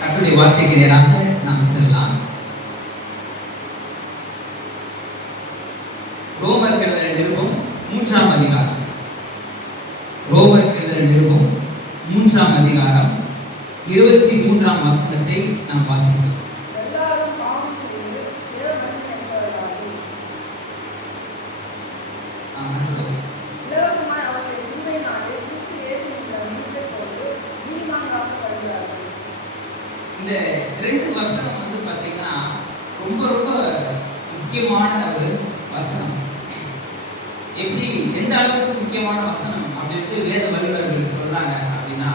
கர்த்தருடைய வார்த்தைக்கு நேராக நாம் செல்லலாம். ரோமர் எழுதின நிருபம் 3ஆம் அதிகாரம். ரோமர் எழுதின நிருபம் 3ஆம் அதிகாரம் 23ஆம் வசனத்தை நாம் வாசிக்கலாம். இந்த ரெண்டு வசனம் பார்த்தீங்கன்னா ரொம்ப ரொம்ப முக்கியமான ஒரு வசனம். எப்படி எந்த அளவுக்கு முக்கியமான வசனம் அப்படின்ட்டு வேத வல்லுநர்கள் சொல்றாங்க அப்படின்னா,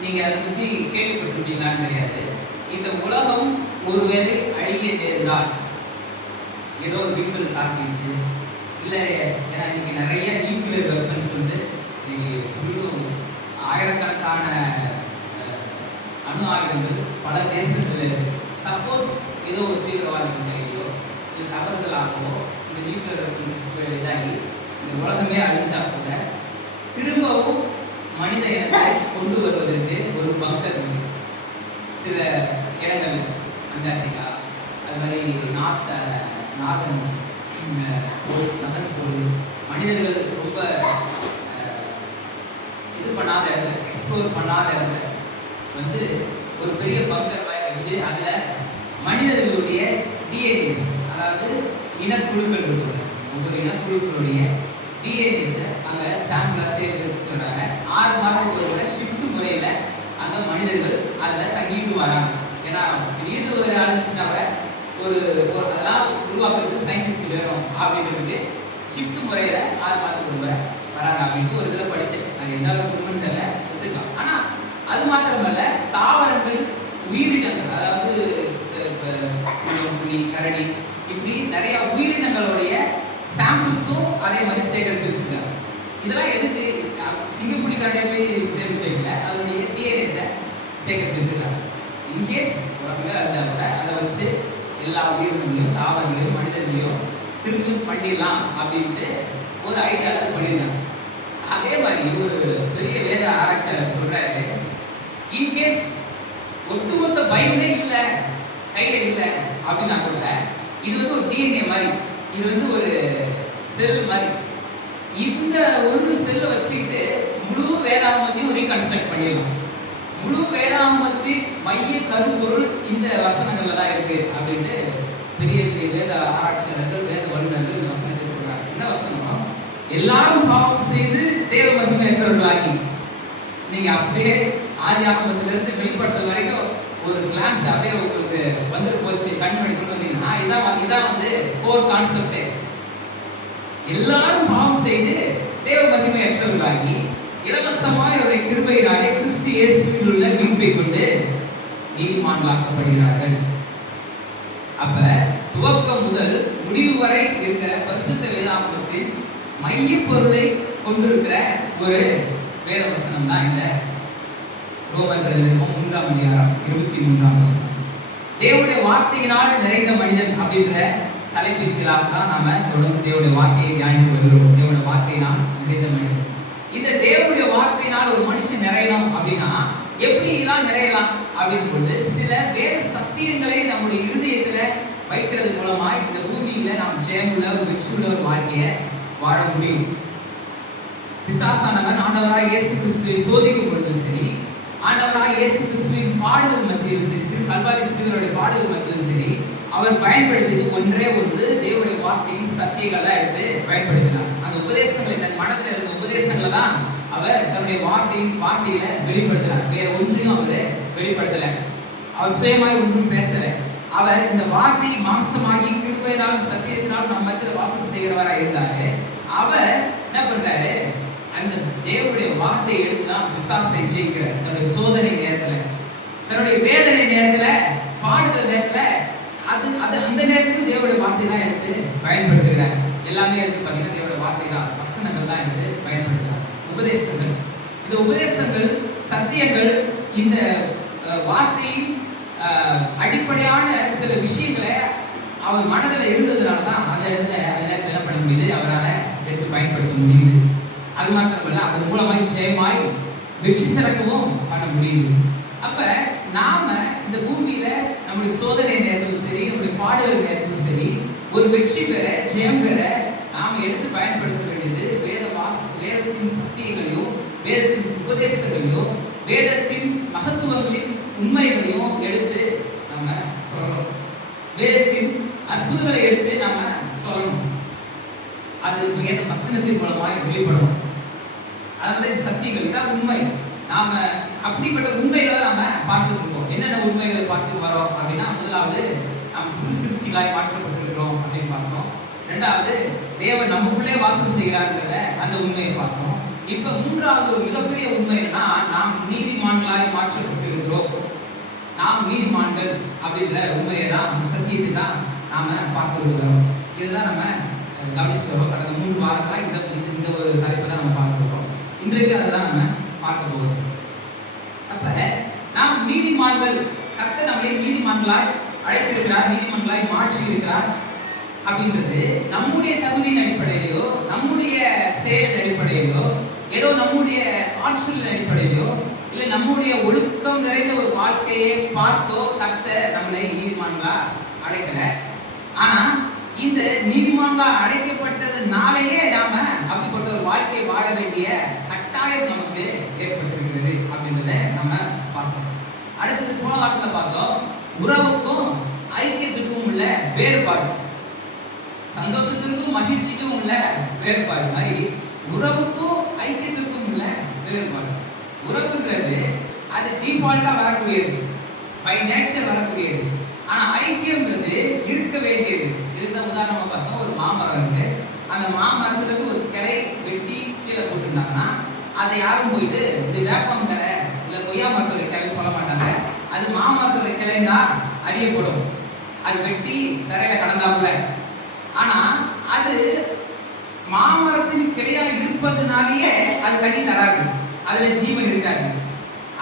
நீங்க அதை பத்தி கேள்விப்பட்டிருப்பீங்களான்னு தெரியாது. இந்த உலகம் ஒருவேளை அழிய நேர்ந்தால், ஏதோ ஒரு விண்வெளி தாக்கிடுச்சு, இல்லை ஏன்னா இன்னைக்கு நிறைய நியூக்ளியர் வெப்பன்ஸ் இன்னைக்கு ஆயிரக்கணக்கான அணு ஆயுதங்கள் பல தேசங்கள் இருக்கு. சப்போஸ் ஏதோ ஒரு தீவிரவாதி கையிலோ இல்லை தவறுதலாகவோ இந்த நியூக்ளியர் வெப்பன்ஸ் இதாகி இந்த உலகமே அழிஞ்சா கூட திரும்பவும் மனித இனத்தை கொண்டு வருவதற்கு ஒரு பங்கர் இருக்கு. சில இடங்கள் அண்டார்டிகா, அது மாதிரி நார்தன் சதன் போல் மனிதர்கள் ரொம்ப இது பண்ணாத இடத்துல, எக்ஸ்ப்ளோர் பண்ணாத இடத்துல ஒரு பெரிய பங்கர் வச்சு அதில் மனிதர்களுடைய டிஎன்ஏஸ், அதாவது இனக்குழுக்கள் இருக்குல்ல, ஒவ்வொரு இனக்குழுக்களுடைய டிஎன்ஏஸை அங்கே சாம்பிளாக சேர்த்து சொல்கிறாங்க. 6 மாதத்துக்கு ஒரு ஷிஃப்ட் முறையில் அந்த மனிதர்கள் அதில் தங்கிட்டு வராங்க. ஏன்னா திடீர்னு ஒரு அழைச்சினா கூட ஒரு அதெல்லாம் உருவாக்குறதுக்கு சயின்டிஸ்ட் வேணும் அப்படின்றதுக்கு ஷிஃப்ட் முறையில் 6 மாதத்துக்கு ஒரு முறை வராங்க அப்படின்ட்டு ஒரு இதில் படித்தேன். அது எந்த அளவுக்கு உண்மைன்னு தெரியல, வச்சுருக்கலாம். ஆனால் அது மாத்திரமல்ல, தாவரங்கள், உயிரினங்கள், அதாவது புலி, கரடி, இப்படி நிறைய உயிரினங்களுடைய சாம்பிள்ஸும் அதே மாதிரி சேகரித்து வச்சிருக்காங்க. இதெல்லாம் எதுக்கு? சிங்கப்புலி கரடியை போய் சேமிச்சு வைக்கல, அதனுடைய டிஎன்ஏஸை சேகரித்து வச்சிருக்காங்க. இன்கேஸ் உடம்புல இருந்தால் கூட அதை வச்சு எல்லா உயிரினங்களையும், தாவரங்களையும், மனிதர்களையும் திரும்பி பண்ணிடலாம் அப்படின்ட்டு ஒரு ஐடியாவில் பண்ணியிருக்காங்க. அதே மாதிரி ஒரு பெரிய வேத ஆராய்ச்சியாளர் சொல்றாரு, இன்கேஸ் ஒட்டுமொத்த பைபிளே இல்லை, கையில இல்லை அப்படின்னா கூட இது ஒரு டிஎன்ஏ மாதிரி, இது ஒரு செல் மாதிரி. இந்த ஒரு செல்லை வச்சுக்கிட்டு முழு வேதாகமத்தையும் ரீகன்ஸ்ட்ரக்ட் பண்ணிடலாம். முழு வேதாகமத்தின் மைய கருப்பொருள் இந்த வசனங்கள்ல தான் இருக்கு அப்படின்ட்டு பெரிய பெரிய வேத ஆராய்ச்சியாளர்கள், வேத வல்லுநர்கள் இந்த வசனத்தை சொல்றாங்க. என்ன வசனம்? எல்லாரும் பாவம் செய்து தேவ மகிமையற்றவர்களாகி. நீங்க அப்படியே ஆதியாகமத்திலிருந்து வெளிப்படுத்த வரைக்கும் ஒரு கிளான்ஸ் அப்படியே உங்களுக்கு வந்துட்டு போச்சு, கண்மணி கொண்டு வந்தீங்கன்னா இதான் கோர் கான்செப்டே. எல்லாரும் பாவம் செய்து தேவ மகிமையற்றவர்களாகி இலவசமாய் அவருடைய கிருபையினாலே கிறிஸ்து இயேசுவில் உள்ள மீட்பை கொண்டு நீதிமான்களாக்கப்படுகிறார்கள். அப்ப துவக்கம் முதல் முடிவு வரை இருக்கிற பரிசுத்த வேதாகமத்தின் மைய பொருளை கொண்டிருக்கிற ஒரு வேத வசனம் தான் இந்த ரோமர் 3ஆம் அதிகாரம் 23ஆம் வசனம். தேவனுடைய வார்த்தையினால் நிறைந்த மனிதன் அப்படின்ற தலைப்பின் கீழாக தான் நாம தொடர்ந்து தேவனுடைய வார்த்தையை தியானித்து வருகிறோம். தேவனுடைய வார்த்தையினால் நிறைந்த மனிதன். இந்த தேவனுடைய வார்த்தையினால் ஒரு மனுஷன் நிறையணும் அப்படின்னா எப்படி எல்லாம் நிறையலாம் அப்படின்னு பொழுது சில வேத சத்தியங்களை நம்முடைய இருதயத்துல வைக்கிறது மூலமாய் இந்த பூமியில நாம் ஜெயமுள்ள ஒரு வெற்றியுள்ள ஒரு வாழ்க்கையை வாழ முடியும். பிசாசானவன் ஆண்டவராய் இயேசு கிறிஸ்துவை சோதிக்கும் பொழுது சரி, ஆண்டவராய் இயேசு கிறிஸ்துவின் பாடுகள் மத்தியில் சரி, கல்வாரி சிலுவையுடைய பாடுகள் மத்தியில் சரி, அவர் பயன்படுத்தியது ஒன்றே ஒன்று, தேவனுடைய வார்த்தையின் சத்தியங்களை எடுத்து பயன்படுத்தினார். அந்த உபதேசங்களை, தன் மனதில் இருந்த உபதேசங்களை தான் அவர் தன்னுடைய வார்த்தையில வெளிப்படுத்தினார். வேற ஒன்றையும் அவர் வெளிப்படுத்தல. அவர் சுயமாய் ஒன்றும் பேசல. அவர் இந்த வார்த்தை மாம்சமாகி கிருபையினாலும் சத்தியத்தினாலும் நம்ம மத்தியில் வாசம் செய்கிறவராக இருந்தாரு. அவர் என்ன பண்றாரு? அந்த தேவனுடைய வார்த்தையை எடுத்துதான் பிசாசை ஜெயிக்கிறார். தன்னுடைய சோதனை நேரத்துல, தன்னுடைய வேதனை நேரத்துல, பாடுதல் நேரத்துல, அந்த நேரத்துக்கு தேவனுடைய வார்த்தை தான் எடுத்து பயன்படுத்துகிறார். எல்லாமே எடுத்து பார்த்தீங்கன்னா தேவனுடைய வார்த்தை தான், வசனங்கள் தான் எடுத்து பயன்படுத்துகிறார். உபதேசங்கள், இந்த உபதேசங்கள், சத்தியங்கள், இந்த வார்த்தையின் அடிப்படையான சில விஷயங்களை அவர் மனதில் இருந்ததுனால தான் அந்த இடத்துல என்ன பண்ண முடியுது, அவரால் எடுத்து பயன்படுத்த முடியுது. அது மாத்திரமல்ல, அதன் மூலமாய் ஜெயமாய் வெற்றி சிறக்கவும் பண்ண முடியுது. அப்ப நம்முடைய சோதனை நேரத்திலும் சரி, நம்முடைய பாடுகள் நேரத்திலும் சரி, ஒரு வெற்றி பெற, ஜெயம் பெற நாம் எடுத்து பயன்படுத்த வேண்டியது வேதத்தின் சத்தியங்களையும், வேதத்தின் உபதேசங்களையும், வேதத்தின் மகத்துவங்களின் உண்மைகளையும் எடுத்து நம்ம சொல்லணும். வேதத்தின் அற்புதங்களை எடுத்து நாம சொல்லணும். அது வேத வசனத்தின் மூலமாய் வெளிப்படும். அதனால சத்தியங்கள் இதான் உண்மை. நாம அப்படிப்பட்ட உண்மைகளை நாம பார்த்துட்டு இருக்கோம். என்னென்ன உண்மைகளை பார்த்து வரோம் அப்படின்னா, முதலாவது நாம் புது சிருஷ்டிகளாய் மாற்றப்பட்டிருக்கிறோம் அப்படின்னு பார்த்தோம். இரண்டாவது, தேவன் நமக்குள்ளே வாசம் செய்கிறார்கிற அந்த உண்மையை பார்த்தோம். இப்ப மூன்றாவது ஒரு மிகப்பெரிய உண்மை என்னன்னா, நாம் நீதிமான்களாய் மாற்றப்பட்டிருக்கிறோம். நாம் நீதிமான்கள் அப்படின்ற உண்மையை தான், சத்தியத்தை தான் நாம பார்த்து விடுகிறோம். இதுதான் நம்ம கவனிச்சுட்டு வரோம். கடந்த 3 வாரங்களா இந்த ஒரு தலைப்பை தான் நம்ம பார்க்க போகிறோம். இன்றைக்கு அதை தான் நம்ம பார்க்க போகிறோம். அப்ப நாம் நீதிமான்கள், கர்த்தர் நம்மளை நீதிமான்களாய் அழைத்திருக்கிறார், நீதிமான்களாய் மாற்றி இருக்கிறார் அப்படின்றது நம்முடைய தகுதியின் அடிப்படையிலோ, நம்முடைய செயல் அடிப்படையிலோ, ஏதோ நம்முடைய ஆற்றலின் அடிப்படையிலோ, இல்லை நம்முடைய ஒழுக்கம் நிறைந்த ஒரு வாழ்க்கையை பார்த்தோ கர்த்தர் நம்மளை நீதிமான்களா அழைக்கல. ஆனா இந்த நீதிமான்களா அழைக்கப்பட்டதுனாலேயே நாம அப்படிப்பட்ட ஒரு வாழ்க்கையை வாழ வேண்டிய கட்டாயம் நமக்கு ஏற்பட்டிருக்கிறது அப்படின்றத நம்ம பார்த்தோம். அடுத்தது போன வாரத்துல பார்த்தோம், உறவுக்கும் ஐக்கியத்துக்கும் உள்ள வேறுபாடு, சந்தோஷத்திற்கும் மகிழ்ச்சிக்கும் உள்ள வேறுபாடு மாதிரி உறவுக்கும் ஐக்கியத்திற்கும் உள்ள வேறுபாடு. உறவுன்றது அது டிஃபால்ட்டா வரக்கூடியது, பை நேச்சர் வரக்கூடியது. ஆனா ஐக்கியம்ன்றது இருக்க வேண்டியது. இதுதான் உதாரணமா பார்த்தோம், ஒரு மாமரம் இருக்கு. அந்த மாமரத்துல இருந்து ஒரு கிளை வெட்டி கீழே போட்டுருந்தாங்கன்னா அதை யாரும் போயிட்டு இது வேப்பங்கரை இல்ல கொய்யா மரத்தோட கிளைன்னு சொல்ல மாட்டாங்க. அது மாமரத்தோட கிளைன்னா அடியப்படும், அது வெட்டி தரையில கடந்தாப்புல. ஆனா அது மாமரத்தின் கிளையா இருப்பதுனாலேயே அது கனி தராது, அதுல ஜீவன் இருக்காது.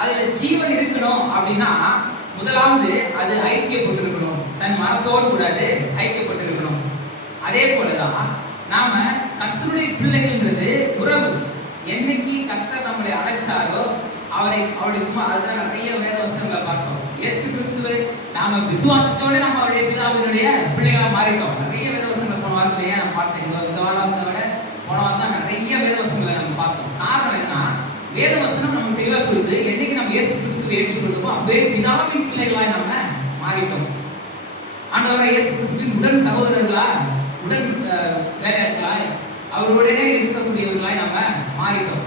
அதுல ஜீவன் இருக்கணும் அப்படின்னா முதலாவது அது ஐக்கியப்பட்டிருக்கணும், தன் மரத்தோடு கூட அது ஐக்கியப்பட்டிருக்கணும். அதே போலதான் நாம கர்த்தருடைய பிள்ளைகள்ன்றது உறவு. என்னைக்கு கர்த்தர் நம்மளை அழைச்சாரோ அவருடைய அதுதான் நிறைய வேத வசனங்களை பார்த்தோம். இயேசு கிறிஸ்துவை நாம விசுவாசிச்சோட நம்ம அவருடைய பிதாவினுடைய பிள்ளைகளா மாறிட்டோம். நிறைய வேத வசனங்களை போன வாரத்திலேயே நம்ம பார்த்தோம். இந்த வாரத்தை விட போன வாரம் தான் நிறைய வேத வசனங்களை நம்ம பார்த்தோம். காரணம் என்னன்னா, வேத வசனம் நமக்கு தெளிவா சொல்லுது, என்னைக்கு நம்ம இயேசு கிறிஸ்துவை ஏற்றுக்கொள்ளுமோ அப்பவே பிதாவின் பிள்ளைகளாய் நம்ம மாறிட்டோம். ஆண்டவராகிய இயேசு கிறிஸ்துவின் உடன் சகோதரர்களா, உடன் வேலையாட்களாய், அவருடனே இருக்கக்கூடியவர்களாய் நம்ம மாறிட்டோம்.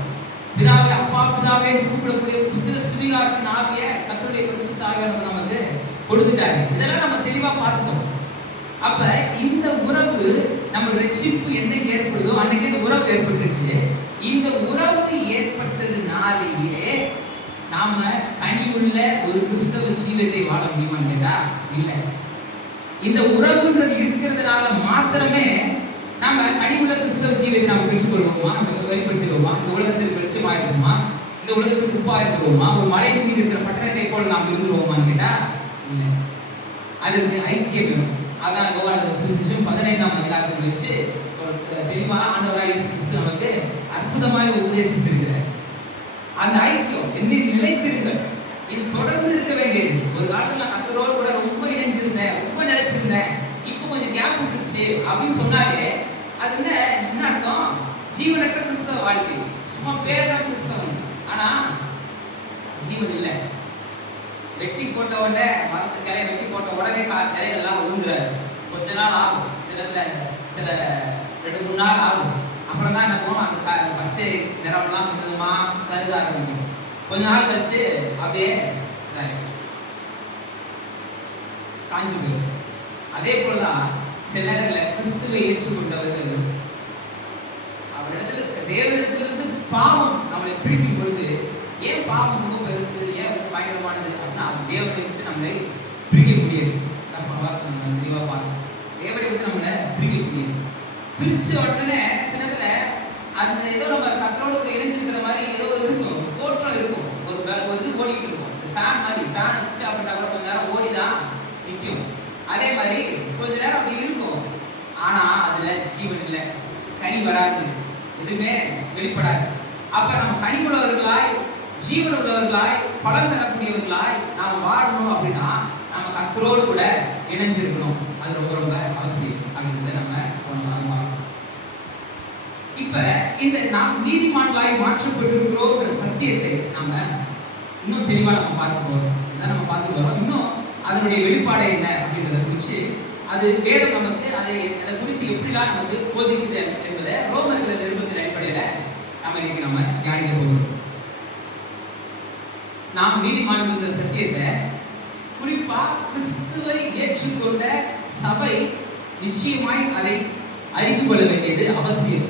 பிதாவே, அப்பா பிதாவே என்று கூப்பிடக்கூடிய புத்திர சுவிகாரத்தின் ஆவிய கர்த்தருடைய பரிசுத்த ஆவியானவர் நமக்கு கொடுத்துட்டாரு. இதெல்லாம் நம்ம தெளிவா பார்த்துட்டோம். அப்ப இந்த உறவு, நம்ம ரட்சிப்பு என்னைக்கு ஏற்படுதோ அன்னைக்கு இந்த உறவு ஏற்பட்டுச்சு. இந்த உறவு ஏற்பட்டதுனாலேயே நாம கனிவுள்ள ஒரு கிறிஸ்தவ ஜீவியத்தை வாழ முடியுமான்னு கேட்டா இல்லை. இந்த உறவுன்றது இருக்கிறதுனால மாத்திரமே நாம கனிவுள்ள கிறிஸ்தவ ஜீவியத்தை நாம பெற்றுக்கொள்வோமா, நம்ம வெளிப்படுத்திடுவோமா, இந்த உலகத்திற்கு வெளிச்சமா இருக்குமா, இந்த உலகத்துக்கு உப்பா இருக்குவோமா, ஒரு மலை மீது இருக்கிற பட்டணத்தை போல நாம் இருந்துருவோமான்னு கேட்டா இல்லை. அதற்கு ஐக்கியம் வேணும். அதான் யோவான் சுவிசேஷம் 15ஆம் அதிகாரத்தில் வச்சு தெளிவாக ஆண்டவராகிய இயேசு கிறிஸ்து நமக்கு அற்புதமாய் உபதேசித்திருக்கிறார். அந்த ஐக்கியம் என்னில் நிலைத்திருங்கள், இது தொடர்ந்து இருக்க வேண்டியது. ஒரு காலத்துல நான் கர்த்தரோடு கூட ரொம்ப இணைஞ்சிருந்தேன், ரொம்ப நிலைச்சிருந்தேன், இப்போ கொஞ்சம் கேப் விட்டுருச்சு அப்படின்னு சொன்னாலே அது என்ன அர்த்தம்? ஜீவனற்ற கிறிஸ்தவ வாழ்க்கை, சும்மா பேர் தான் கிறிஸ்தவன், ஆனா ஜீவன் இல்லை. வெட்டி போட்ட உடனே, மரத்து கிளைய வெட்டி போட்ட உடனே கிளைகள்லாம் விழுந்துறாரு. கொஞ்ச நாள் ஆகும், சில 2-3 நாள் ஆகும். அப்புறம் தான் என்ன பண்ணுவோம், அந்த பச்சை நிறம்லாம் கொஞ்சமா கருத ஆரம்பிக்கும். கொஞ்ச நாள் கழிச்சு அப்படியே காஞ்சி போயிடும். அதே போலதான் சில நேரங்களில் கிறிஸ்துவை ஏற்றுக்கொண்டவர்கள் அவரிடத்துல தேவனிடத்திலிருந்து பாவம் நம்மளை பிரிக்கும் பொழுது, ஏன் பாவம் ரொம்ப பெருசு, ஏன் பயங்கரமானது அப்படின்னா தேவனை விட்டு நம்மளை பிரிக்கக்கூடியது. தெளிவா பார்க்கணும், தேவனை விட்டு நம்மளை பிரிக்கக்கூடியது. பிரிச்ச உடனே சில நேரத்துல அந்த ஏதோ நம்ம கர்த்தரோட கூட இணைஞ்சிருக்கிற மாதிரி ஏதோ இருக்கும், தோற்றம் இருக்கும், ஒரு இது ஓடிக்கிட்டு இருக்கும். ஃபேன் மாதிரி, ஃபேனை சுவிட்ச் ஆஃப் பண்ணா கூட கொஞ்ச நேரம் ஓடிதான் நிற்கும். அதே மாதிரி கொஞ்ச நேரம் அப்படி இருக்கும், ஆனா அதுல ஜீவன் இல்லை, கனி வராது, எதுவுமே வெளிப்படாது. அப்ப நம்ம கனிவுள்ளவர்களாய், ஜீவன் உள்ளவர்களாய், பலன் தரக்கூடியவர்களாய் நாம் வாழணும் அப்படின்னா நம்ம கர்த்தரோடு கூட இணைஞ்சிருக்கணும். அது ரொம்ப ரொம்ப அவசியம் அப்படின்றத நம்ம பார்க்கணும். இப்ப இந்த நாம் நீதிமான்களாய் மாற்றப்பட்டிருக்கிறோம் சத்தியத்தை நம்ம இன்னும் தெளிவா நம்ம பார்க்க போறோம். இதான் நம்ம பார்த்துட்டு வரோம். இன்னும் அதனுடைய வெளிப்பாடு என்ன அப்படின்றத குறித்து அது வேதம் நமக்கு அதை குறித்து எப்படிலாம் நமக்கு போதிக்குது என்பதை ரோமர்கள் நிருபத்தின் அடிப்படையில இன்னைக்கு நம்ம தியானிக்க போகிறோம். நாம் நீதிமான்கள் என்ற சத்தியத்தை குறிப்பா கிறிஸ்துவை ஏற்றுக்கொண்ட சபை நிச்சயமாய் அதை அறிந்து கொள்ள வேண்டியது அவசியம்.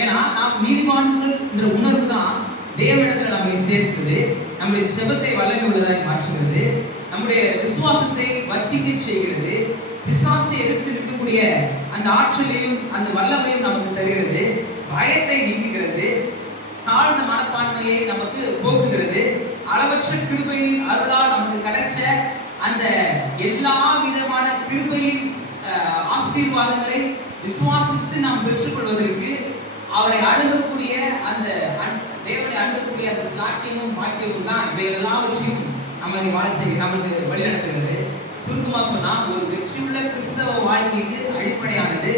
ஏன்னா நாம் நீதிமான்கள் என்ற உணர்வு தான் தேவனிடத்தில் நம்மை சேர்க்கிறது, நம்முடைய செபத்தை வல்லமை உள்ளதாய் மாற்றுகிறது, நம்முடைய விசுவாசத்தை வர்த்திக்க செய்கிறது, பிசாசை எதிர்த்து இருக்கக்கூடிய அந்த ஆற்றலையும் அந்த வல்லமையும் நமக்கு தருகிறது, பயத்தை நீக்குகிறது, தாழ்ந்த மனப்பான்மையை நமக்கு போக்குகிறது, அளவற்ற கிருபையின் அருளால் நமக்கு கிடைச்ச அந்த எல்லா விதமான கிருபையின் ஆசீர்வாதங்களை விசுவாசித்து நாம் பெற்றுக்கொள்வதற்கு அவரை அணுகக்கூடிய அந்த தேவனை அணுகக்கூடிய அந்த சாக்கியமும் பாக்கியமும் தான் இவை எல்லாவற்றையும் நம்ம நமக்கு வழி நடத்துகிறது. சுருக்கமா சொன்னா ஒரு வெற்றியுள்ள கிறிஸ்தவ வாழ்க்கைக்கு அடிப்படையானது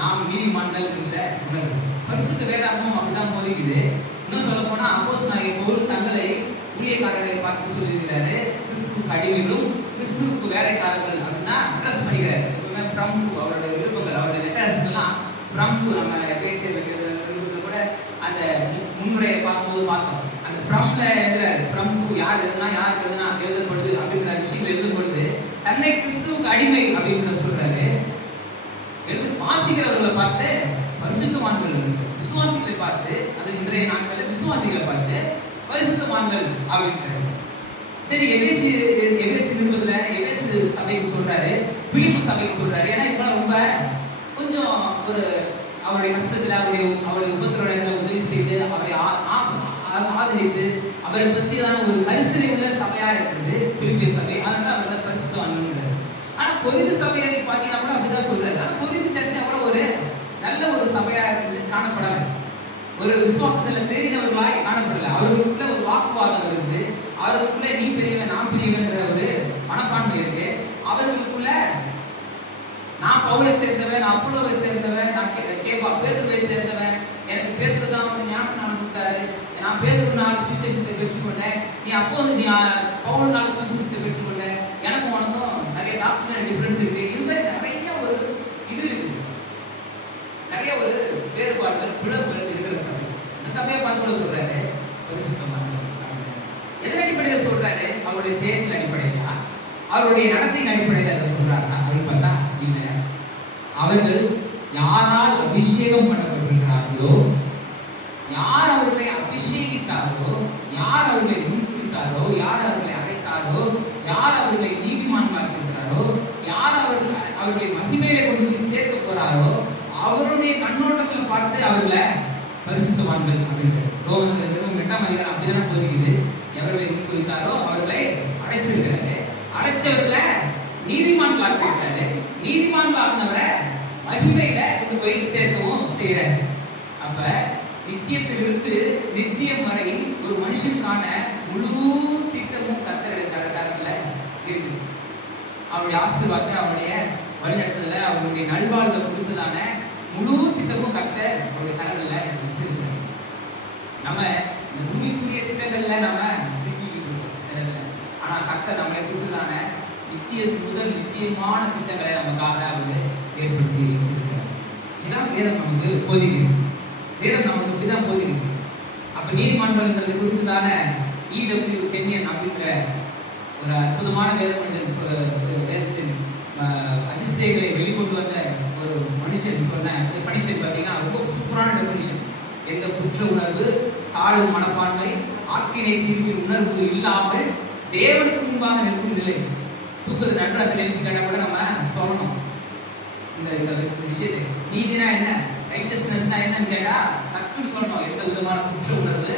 நாம் நீதிமான்கள் என்ற உணர்வு. பரிசுத்த வேதாகமும் அப்படிதான் போதிக்குது. இன்னும் சொல்ல போனா அப்போஸ்தலனாகிய பவுல் தங்களை ஊழியக்காரர்களை பார்த்து சொல்லியிருக்கிறாரு, கிறிஸ்துவுக்கு அடிமைகளும் கிறிஸ்துவுக்கு வேலைக்காரர்கள் அப்படின்னா அட்ரஸ் பண்ணிக்கிறாரு. எப்பவுமே ஃப்ரம் டு அவருடைய விருப்பங்கள், அவருடைய லெட்டர்ஸ் எல்லாம் ஃப்ரம் டு நம்ம கூட அந்த முன்னுரையை பார்க்கும்போது பார்த்தோம். அந்த ஃப்ரம்ல எழுதுறாரு, ஃப்ரம் டு யார் எழுதுனா யாருக்கு எழுதுனா எழுதப்படுது அப்படின்ற விஷயங்கள் எழுதப்படுது. தன்னை கிறிஸ்துவுக்கு அடிமை அப்படின்னு சொல்றாரு. வாசிக்கிறவர்களை பார்த்து பரிசுத்தவான்கள், விசுவாசிகளை பார்த்து, அது இன்றைய நாட்களில் விசுவாசிகளை பார்த்து பரிசுத்தவான்கள் அப்படின்றாரு. சரி, எபேசு நிருபத்துல எபேசு சபைக்கு சொல்றாரு, பிலிப்பு சபைக்கு சொல்றாரு. ஏன்னா இப்ப ரொம்ப கொஞ்சம் ஒரு அவருடைய கஷ்டத்துல அவருடைய உபத்திரவங்களை உதவி செய்து அவரை ஆதரித்து அவரை பற்றியான ஒரு கரிசனை உள்ள சபையா இருக்குது பிலிப்பிய சபை. அதனால அவரை பரிசுத்தவான்கள். ஆனா கொரிந்து சபையை பார்த்தீங்கன்னா கூட அப்படிதான் சொல்றாரு. ஆனா கொரிந்து சர்ச்சை கூட ஒரு நல்ல ஒரு சபையா இருந்து காணப்படல, ஒரு விசுவாசத்துல தேறினவர்களாய் காணப்படல. அவர்களுக்குள்ள ஒரு வாக்குவாதம் இருக்குது, அவர்களுக்குள்ள நீ பெரியவன் நான் பெரியவன்ற ஒரு மனப்பான்மை இருக்கு. அவர்களுக்குள்ள நான் பவுலை சேர்ந்தவன், நான் அப்போலோவை சேர்ந்தவன், நான் பேதுருவை சேர்ந்தவன், எனக்கு பேதுரு தான் வந்து ஞானஸ்நானம் கொடுத்தாரு, நான் பேதுருனால சுவிசேஷத்தை பெற்றுக்கொண்டேன், நீ அப்போது நீ பவுல்னால சுவிசேஷத்தை பெற்றுக்கொண்ட, எனக்கும் உனக்கும் நிறைய டாக்டர் டிஃபரன்ஸ் இருக்கு. இது மாதிரி நிறைய ஒரு இது இருக்குது, நிறைய ஒரு வேறுபாடுகள் பிளவுகள் இருக்கிற சபை. இந்த சபையை பார்த்து கூட சொல்றாரு பரிசுத்தமான. எதன் அடிப்படையில் சொல்றாரு? அவருடைய செயலின் அடிப்படையிலா, அவருடைய நடத்தையின் அடிப்படையில் அதை சொல்றாருன்னா அப்படின்னு பார்த்தா இல்லை. அவர்கள் யாரால் அபிஷேகம் பண்ணப்பட்டிருக்கிறார்களோ, யார் அவர்களை அபிஷேகித்தாரோ, யார் அவர்களை முன்குறித்தாரோ, யார் அவர்களை அழைத்தாரோ, யார் அவர்களை நீதிமான்களாக்கியிருக்கிறாரோ, யார் அவர்களை மகிமையிலே கொண்டு போய் சேர்க்க போறாரோ, அவருடைய கண்ணோட்டத்தில் பார்த்து அவர்களை பரிசுத்தவான்கள் அப்படின்றது. ரோமர்கள் 8ஆம் அதிகாரம் அப்படிதான் போதிக்குது. எவர்களை முன்குறித்தாரோ அவர்களை அழைச்சிருக்கிறாரு, அழைச்சவர்களை நீதிமான்களாக்கியிருக்காரு, நீதிமான்களாக்குனவரை மகிமையில கொண்டு போய் சேர்க்கவும் செய்யறாரு. அப்ப நித்தியத்திலிருந்து நித்தியம் வரை ஒரு மனுஷனுக்கான முழு திட்டமும் கர்த்தருடைய கரத்துல இருக்கு. அவருடைய ஆசீர்வாதத்தை, அவருடைய வழிநடத்தல, அவருடைய நல்வாழ்வை கொடுத்ததான முழு திட்டமும் கர்த்தர் அவருடைய கரத்துல வச்சிருக்கிறார். நம்ம இந்த பூமிக்குரிய திட்டங்கள்ல நம்ம சிக்கிக்கிட்டு இருக்கோம் சில. ஆனா கர்த்தர் நம்மளை கொடுத்ததான முதல் நித்தியமான திட்டங்களை நமக்காக அவர் ஏற்படுத்தி வச்சிருக்கிறார். இதான் வேதம் நமக்கு போதிக்கிறது. வேதம் நமக்கு இப்படிதான் போதிக்கிறது. அப்ப நீதிமான்கள்ன்றது குறித்துதான E.W. கென்யன் அப்படின்ற ஒரு அற்புதமான வேதத்தின் அதிசயங்களை வெளிக்கொண்டு வந்த ஒரு மனுஷன் சொன்ன மனுஷன் பார்த்தீங்கன்னா ரொம்ப சூப்பரான டெஃபினிஷன். எந்த குற்ற உணர்வு, தாழும் மனப்பான்மை, ஆக்கினை தீர்வின் உணர்வு இல்லாமல் தேவனுக்கு முன்பாக நிற்கும் நிலை. தூக்கத்து நடுறத்தில் எழுப்பி கேட்டா கூட நம்ம சொல்லணும் இந்த விஷயத்தை. நீதினா என்ன, ரைச்சஸ்னஸ்னா என்னன்னு கேட்டா டக்குன்னு சொல்லணும். எந்த விதமான குற்ற உணர்வு,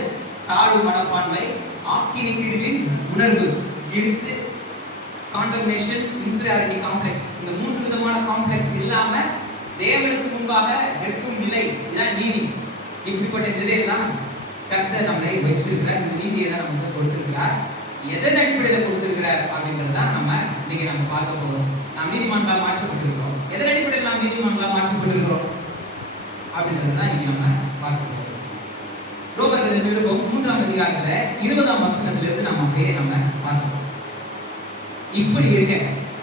தாழ்வு மனப்பான்மை, ஆக்கினை தீர்வின் உணர்வு, கில்ட், காண்டம்னேஷன், இன்ஃபீரியாரிட்டி காம்ப்ளெக்ஸ், இந்த 3 விதமான காம்ப்ளெக்ஸ் இல்லாம தேவனுக்கு முன்பாக நிற்கும் நிலை, இதுதான் நீதி. இப்படிப்பட்ட நிலையெல்லாம் கர்த்தர் நம்மளை வச்சிருக்கிறார். இந்த நீதியை தான் நமக்கு கொடுத்திருக்கிறார். எதன் அடிப்படையில் கொடுத்திருக்கிறார் அப்படின்றத நம்ம இன்னைக்கு நம்ம பார்க்க போகிறோம். நாம் நீதிமான்களாக மாற்றப்பட்டிருக்கிறோம். எதன் அடிப்படையில் நாம் நீதிமான்களாக மாற்றப்பட்டிருக்கிறோம் அப்படின்றது தான் இன்னைக்கு நம்ம பார்க்க போகிறோம். ரோமர்கள் நிருபம் 3ஆம் அதிகாரத்துல 20ஆம் வசனத்திலிருந்து நம்ம அப்படியே நம்ம பார்க்கிறோம். இப்படி இருக்க,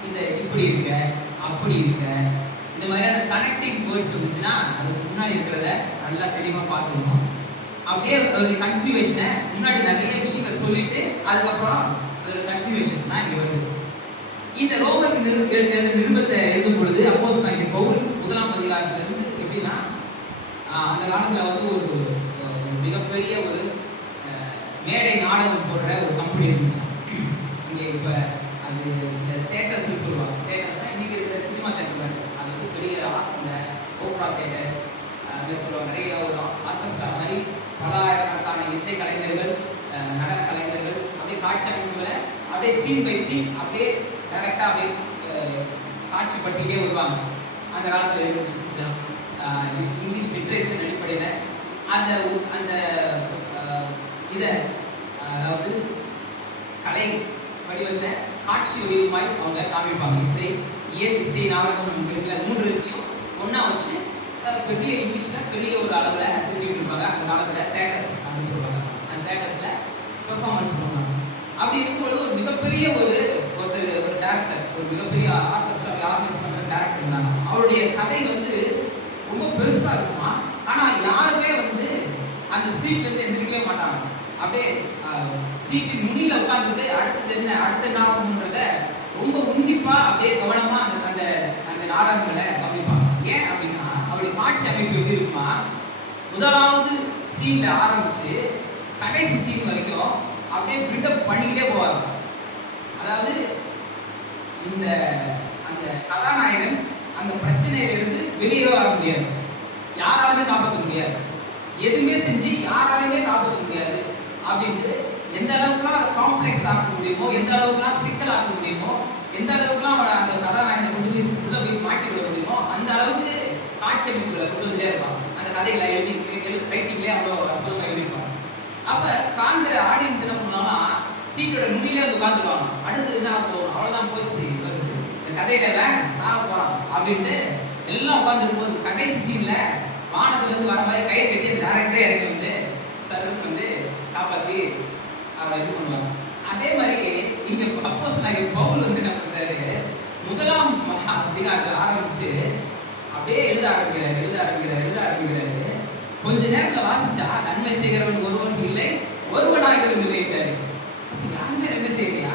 இந்த இப்படி இருக்க, அப்படி இருக்க, இந்த மாதிரியான கனெக்டிங் வேர்ட்ஸ் இருந்துச்சுன்னா அதுக்கு முன்னாடி இருக்கிறத நல்லா தெளிவாக பார்த்துக்கணும். அப்படியே அதோடைய கன்டினியூவேஷனை முன்னாடி நிறைய விஷயங்களை சொல்லிட்டு அதுக்கப்புறம் அதோட கன்டினியூவேஷன் தான் இங்கே வருது. இந்த ரோமருக்கு எழுத நிருபத்தை எழுதும் பொழுது அப்போஸ்தலனாகிய பவுல் 1ஆம் அதிகாரத்திலிருந்து எப்படின்னா அந்த காலத்தில் வந்து ஒரு மிகப்பெரிய ஒரு மேடை நாடகம் போடுற ஒரு கம்பெனி இருந்துச்சு. இங்கே இப்போ அது இந்த தேட்டர்ஸ்ன்னு சொல்லுவாங்க. தேட்டர்ஸ்னால் இன்றைக்கி இருக்கிற சினிமா தேட்டர் அது வந்து பெரிய இந்த ஓப்ரா தேட்டர் அப்படின்னு சொல்லுவாங்க. நிறைய ஒரு ஆர்கெஸ்ட்ரா மாதிரி பல ஆயிரக்கணக்கான இசை கலைஞர்கள், நடன கலைஞர்கள் அப்படியே காட்சி அமைப்புகளை அப்படியே சீன் பை சீன் அப்படியே டைரெக்டாக அப்படியே காட்சிப்படுத்திட்டே வருவாங்க. அந்த காலத்தில் இருந்துச்சு. இங்கிலீஷ் லிட்ரேச்சர் அடிப்படையில் அந்த அந்த இதை அதாவது கலை வடிவத்தை காட்சி வடிவமாய் அவங்க காமிப்பாங்க. இசை, இசை, நாடகம் இருக்கிற 3 இதையும் ஒன்றா வச்சு பெரிய இங்கிலீஷில் பெரிய ஒரு அளவில் செஞ்சுக்கிட்டு இருப்பாங்க. அந்த காலத்தில் தேட்டர்ஸ் அப்படின்னு சொல்லுவாங்க. அந்த தேட்டர்ஸில் பெர்ஃபார்மன்ஸ் பண்ணுவாங்க. அப்படி இருக்கும்பொழுது ஒரு மிகப்பெரிய ஒரு டேரக்டர், ஒரு மிகப்பெரிய ஆர்கெஸ்ட்ராவை ஆர்கனைஸ் பண்ணுற டேரக்டர் இருந்தாங்க. அவருடைய கதை வந்து ரொம்ப பெருசாக இருக்குமா, ஆனால் யாருமே வந்து அந்த சீட்லேருந்து எந்திரிக்கவே மாட்டாங்க. அப்படியே சீட்டின் நுனியில் உட்காந்துட்டு அடுத்தது என்ன ஆகணுன்றத ரொம்ப உன்னிப்பாக அப்படியே கவனமாக அந்த அந்த நாடகங்களை கவனிப்பாங்க. ஏன் அப்படின்னா அவருடைய காட்சி அமைப்பு எப்படி இருக்குமா, முதலாவது சீன்ல ஆரம்பிச்சு கடைசி சீன் வரைக்கும் அப்படியே பில்டப் பண்ணிக்கிட்டே போவாங்க. அதாவது இந்த அந்த கதாநாயகன் அந்த பிரச்சனையிலிருந்து வெளியே வர முடியாது, யாராலுமே காப்பாற்ற முடியாது, எதுவுமே செஞ்சு யாராலையுமே காப்பாற்ற முடியாது அப்படின்ட்டு எந்த அளவுக்குலாம் காம்ப்ளெக்ஸ் ஆக்க முடியுமோ, எந்த அளவுக்குலாம் சிக்கல் ஆக்க முடியுமோ, எந்த அளவுக்குலாம் அவனை அந்த கதாநாயகனை கொண்டு உள்ள போய் மாட்டி விட முடியுமோ அந்த அளவுக்கு காட்சி அமைப்புகளை கொண்டு வந்துட்டே இருப்பாங்க. அந்த கதைகளை ரைட்டிங்லேயே அவ்வளோ அற்புதமாக எழுதியிருப்பாங்க. அப்போ காண்கிற ஆடியன்ஸ் என்ன பண்ணாலும் சீட்டோட நுனியிலே வந்து உட்காந்துருவாங்க. அடுத்தது என்ன ஆகும், அவ்வளோதான் போச்சு, இந்த கதையில சாக போகிறான் அப்படின்ட்டு எல்லாம் உட்காந்துருக்கும்போது கடைசி சீன்ல வானத்துலேருந்து வர மாதிரி கயிறு கட்டி அந்த டேரக்டரே இறங்கி வந்து சர்வீஸ் வந்து காப்பாற்றி அவரை இது பண்ணுவாங்க. அதே மாதிரி இங்கே அப்போஸ்தலனாகிய பவுல் வந்து என்ன பண்ணுறாரு, 1ஆம் அதிகாரத்தில் ஆரம்பிச்சு அப்படியே எழுத ஆரம்பிக்கிறாரு. கொஞ்ச நேரத்தில் வாசிச்சா நன்மை செய்கிறவன் ஒருவன் இல்லை, ஒருவனாகிறவன் இல்லைன்றாரு. யாருமே நன்மை செய்யலையா,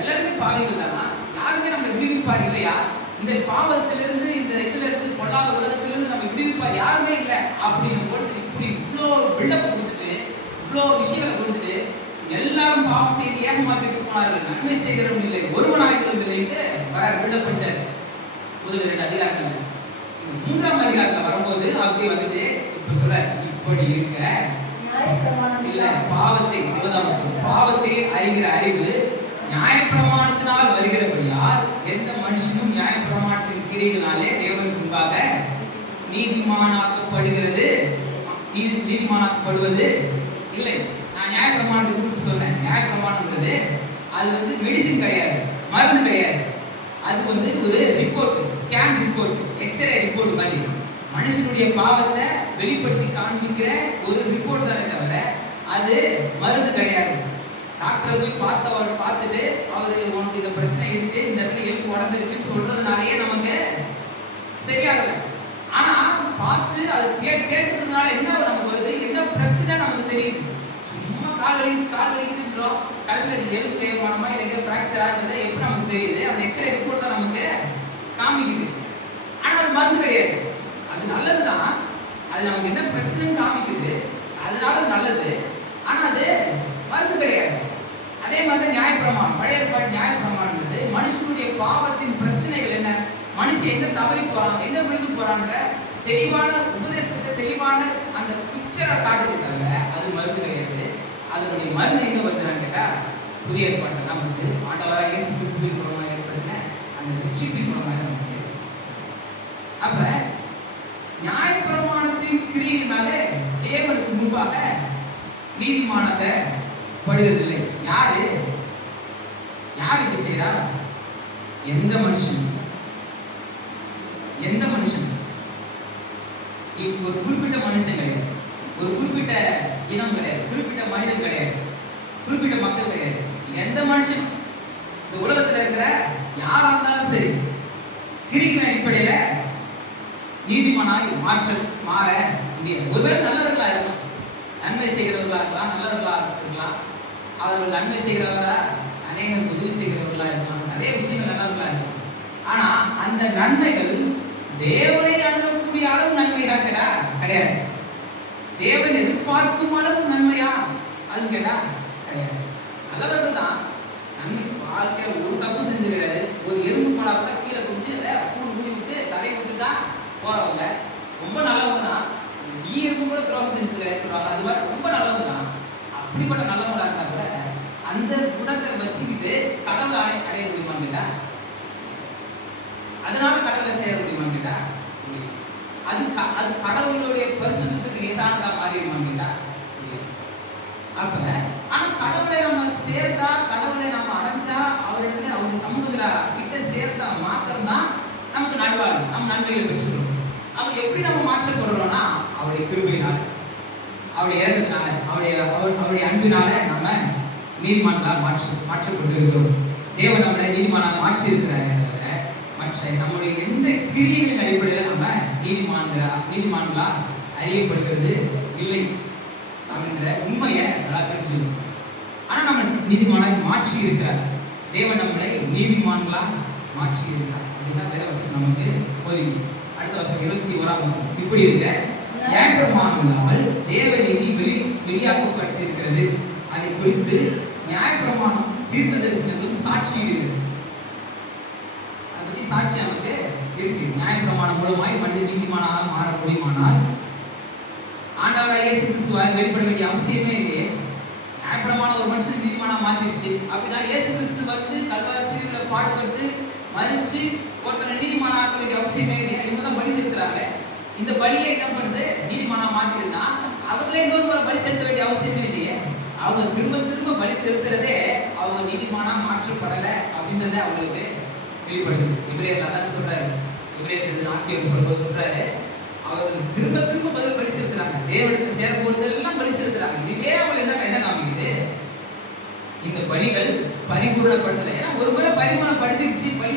எல்லாருமே பாவிகள் தானா, யாருமே நம்ம விடுவிப்பார் இல்லையா, இந்த பாவத்திலிருந்து இந்த இதுல இருந்து பொல்லாத உலகத்திலிருந்து நம்ம விடுவிப்பார் யாருமே இல்லை அப்படின்னும் பொழுது இப்படி இவ்வளோ பில்டப் கொடுத்துட்டு இவ்வளோ விஷயங்களை கொடுத்துட்டு எல்லாரும் பாவம் செய்து ஏகமாக்கிட்டு போனார்கள், நன்மை செய்கிறவன் இல்லை, ஒருவனாகிறவன் இல்லைன்னு வர பில்டப் பண்ணிட்டார். முதல் 2 அதிகாரங்கள். இந்த 3ஆம் அதிகாரத்தில் வரும்போது அப்படியே வந்துட்டு இப்ப சொல்ல இப்படி இருக்க இல்ல பாவத்தை 20ஆம் வசனம், பாவத்தை அறிகிற அறிவு நியாயப்பிரமாணத்தினால் வருகிறபடியால் எந்த மனுஷனும் நியாயப்பிரமாணத்தின் கிரியைகளினாலே தேவனுக்கு முன்பாக நீதிமானாக்கப்படுவது இல்லை. நான் நியாயப்பிரமாணத்தை குறித்து சொன்னேன். நியாயப்பிரமாணம்ன்றது அது வந்து மெடிசின் கிடையாது, மருந்து கிடையாது. அது வந்து ஒரு report, scan report, x-ray report மாதிரி மனுஷனுடைய பாவத்தை வெளிப்படுத்தி காண்பிக்கிற ஒரு ரிப்போர்ட் தானே தவிர அது மருந்து கிடையாது. டாக்டர் போய் பார்த்துட்டு அவரு உனக்கு இந்த பிரச்சனை இருக்கு, இந்த இடத்துல எலும்பு உடஞ்சிருக்குன்னு சொல்றதுனாலயே நமக்கு சரியாகல. ஆனா பார்த்து அது கேட்டுக்கிறதுனால என்ன நமக்கு வருது, என்ன பிரச்சனை நமக்கு தெரியுது. சும்மா கால் வலிக்குதுன்றோம், கடைசியில் எலும்பு தேய்மானமா இல்லை ஃப்ராக்சர் ஆகுது எப்படி நமக்கு தெரியுது, அந்த எக்ஸ்ரே ரிப்போர்ட் தான் நமக்கு காமிக்குது. ஆனா அது மருந்து கிடையாது. அது நல்லதுதான், அது நமக்கு என்ன பிரச்சனைன்னு காமிக்குது, அதனால நல்லது. ஆனா அது மருந்து கிடையாது. அதே மாதிரி நியாயப்பிரமாணம், பழைய ஏற்பாடு நியாயப்பிரமாணம்ன்றது மனுஷனுடைய பாவத்தின் பிரச்சனைகள் என்ன, மனுஷன் எங்க தவறி போறான், எங்க விழுந்து போறான்ற தெளிவான உபதேசத்தை, தெளிவான அந்த பிக்சரை காட்டுதே தவிர அது மருந்து கிடையாது. அதனுடைய மருந்து எங்க வருதுன்னு கேட்டா புதிய ஏற்பாட்டை தான் வந்து ஆண்டவராக இயேசு கிறிஸ்துவின் மூலமாக ஏற்படுத்தின அந்த ரட்சிப்பின் மூலமாக நமக்கு. அப்ப நியாயப்பிரமாணத்தின் கிரியையினாலே தேவனுக்கு முன்பாக நீதிமானாக்கப்படுவதில்லை. யாரு இப்படி செய்யறா, எந்த மனுஷன் ஒரு குறிப்பிட்ட மனுஷன் கிடையாது, ஒரு குறிப்பிட்ட இனம் கிடையாது, குறிப்பிட்ட மனிதன் கிடையாது, குறிப்பிட்ட மக்கள் கிடையாது. எந்த மனுஷன் இந்த உலகத்துல இருக்கிற யாரா இருந்தாலும் சரி கிரியின் அடிப்படையில நீதிமானாய் மாற முடியாது. ஒருவேளை நல்லவர்களா இருக்கலாம், நன்மை செய்கிறவர்களா இருக்கலாம், நல்லவர்களா இருக்கலாம், அவர்கள் நன்மை செய்கிறவரா அநேகருக்கு உதவி செய்கிறவர்களா இருக்கலாம், நிறைய விஷயங்கள் நல்லவர்களா இருக்கலாம். ஆனா அந்த நன்மைகள் தேவனை அணுகக்கூடிய அளவு நன்மையா கிடையாது. தேவன் எதிர்பார்க்கும் அளவு நன்மையா அது கேட்டா கிடையாது. நல்லவர்கள் தான், நன்மை வாழ்க்கையில ஒரு தப்பு செஞ்சு கிடையாது. ஒரு எறும்பு போனா கூட கீழே குடிச்சு அதை கூடு மூடி விட்டு தலை விட்டு தான் போறவங்க ரொம்ப நல்லவங்க தான். நீ எறும்பு கூட துரோகம் செஞ்சு கிடையாது சொல்றாங்க, அது மாதிரி ரொம்ப நல்லவங்க தான். அப்படிப்பட்ட நல்லவங்களா இருந்தா கூட அந்த குணத்தை வச்சுக்கிட்டு கடவுள் அடைய முடியுமான்னு கேட்டா, அதனால கடவுளை சேர முடியுமான்னு கேட்டா, அது கடவுளுடைய பரிசுத்தத்துக்கு எதிரானதா மாறிடுமான்னு கேட்டா அப்ப ஆனா கடவுளை நம்ம சேர்த்தா, கடவுளை நம்ம அடைஞ்சா, அவரிடத்துல அவருடைய சமூகத்துல கிட்ட சேர்த்தா மாத்திரம் தான் நமக்கு நல்வாழ்வு, நம்ம நன்மைகளை பெற்றுக்கிறோம். அப்ப எப்படி நம்ம மாற்றப்படுறோம்னா அவருடைய கிருபையினால, அவருடைய இறக்கத்தினால, அவருடைய அன்பினால நம்ம நீதிமான்களா மாற்றப்பட்டு இருக்கிறோம். தேவன் நம்மளை நீதிமானா மாற்றி இருக்கிறார். மற்ற நம்முடைய எந்த கிரியைகளின் அடிப்படையில் நம்ம நீதிமான்களா அறியப்படுகிறது இல்லை அப்படின்ற உண்மையை நல்லா தெரிஞ்சுக்கணும். ஆனா நம்ம நீதிமானாய் மாற்றி இருக்கிறார். தேவன் நம்மளை நீதிமான்களா மாற்றி இருக்கிறார் அப்படின்னா வேற வசனம் நமக்கு போதிக்கும். அடுத்த வசனம் 21ஆம் வசனம் இப்படி இருக்க நியாயப்பிரமாணம் இல்லாமல் தேவ நீதி வெளியாக்கப்பட்டிருக்கிறது. அதை குறித்து நியாயப்பிரமாணம் தீர்க்க தரிசனங்களும் சாட்சியிடுகிறது. அதை பத்தி சாட்சி நமக்கு இருக்கு. நியாயப்பிரமாணம் மூலமாய் மனித நீதிமானாக மாற முடியுமானால் ஆண்டவராகிய இயேசு கிறிஸ்துவாய் வெளிப்பட வேண்டிய அவசியமே இல்லையே. நியாயப்பிரமாணம் ஒரு மனுஷன் நீதிமானா மாத்திருச்சு அப்படின்னா இயேசு கிறிஸ்து வந்து கல்வாரி சிலுவையில பாடுபட்டு மரிச்சு ஒருத்தனை நீதிமானா ஆக்க வேண்டிய அவசியமே இல்லையா. இவங்க தான் பலி செலுத்துறாங்க. இந்த பலியை என்ன பண்ணுது, நீதிமானா மாத்திருந்தா அவங்களே இன்னொரு முறை பலி செலுத்த வேண்டிய அவசியமே இல்லையே. அவங்க திரும்ப பலி செலுத்துறதே அவங்க நீதிமானா மாற்றப்படல அப்படின்றத அவங்களுக்கு வெளிப்படுது. இவரேர் அதான் சொல்றாரு, இவரேர் ஆக்கியவர் சொல்றாரு, அவர்கள் திரும்ப பதில் பலி செலுத்துறாங்க. தேவனுக்கு சேர போறதெல்லாம் பலி செலுத்துறாங்க. இதுவே அவங்க என்ன காமிக்குது, இந்த பலிகள் பரிபூர்ணப்படுத்தல. ஏன்னா ஒரு முறை பரிபூர்ணப்படுத்திருச்சு, பலி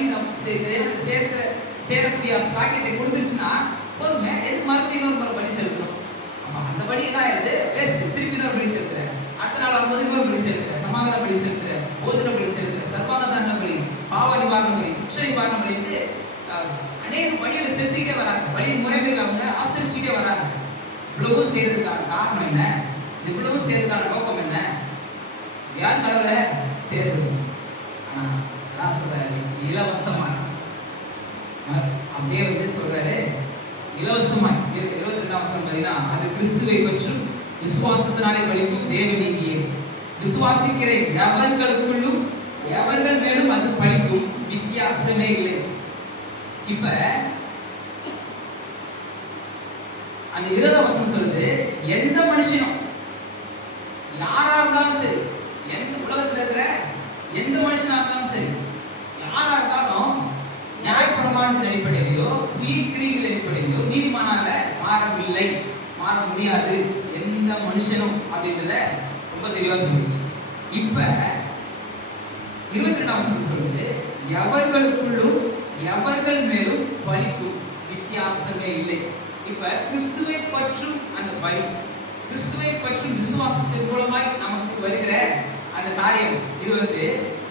சேரக்கூடிய சாக்கியத்தை கொடுத்துருச்சுன்னா போதுமே, எதுக்கு மறுபடியும் ஒரு முறை பலி செலுத்துறோம். அப்ப அந்த பலி எல்லாம் ஆயிருது வேஸ்ட். திருப்பி இன்னொரு பலி செலுத்துறேன், அடுத்த நாள் வரும்போது இன்னொரு பலி செலுத்துறேன், சமாதான பலி செலுத்துறேன், போஜன பலி செலுத்துறேன், சர்வாதாரண பலி, பாவ நிவாரண பலி, குற்ற நிவாரண பலிட்டு அநேக பலிகளை செலுத்திக்கிட்டே வராங்க. பலி முறைகள் அவங்க ஆசிரிச்சுட்டே வராங்க. இவ்வளவு செய்யறதுக்கான காரணம் என்ன, இவ்வளவு செய்யறதுக்கான நோக்கம் என்ன, யார் கடவுளை சேர்றது. ஆனா அதான் சொல்றாரு இலவசமா, அப்படியே வந்து சொல்றாரு இலவசமாய். 22ஆம் வசனம் பார்த்தீங்கன்னா, அது கிறிஸ்துவை பற்றும் விசுவாசத்தினாலே பலிக்கும் தேவ நீதியே, விசுவாசிக்கிற எவர்களுக்குள்ளும் எவர்கள் மேலும் அது பலிக்கும், வித்தியாசமே இல்லை. இப்ப அந்த 20ஆம் வசனம் சொல்லுது, எந்த மனுஷனும் யாரா இருந்தாலும் சரி, எந்த உலகத்துல இருக்கிற எந்த மனுஷனா இருந்தாலும் சரி, யாரா இருந்தாலும் நியாயப்பிரமாணத்தின் அடிப்படையிலோ சுயக்கிரிகள் அடிப்படையிலோ நீதிமானாக மாறவில்லை, மாற முடியாது எந்த மனுஷனும் அப்படின்றத ரொம்ப தெளிவா சொல்லிச்சு. இப்ப 22ஆம் வசனம் சொல்லுது, எவர்களுக்குள்ளும் எவர்கள் மேலும் பலிக்கும், வித்தியாசமே இல்லை. இப்ப கிறிஸ்துவை பற்றும் அந்த பலி, கிறிஸ்துவை பற்றும் விசுவாசத்தின் மூலமாய் நமக்கு வருகிற அந்த காரியம், இது வந்து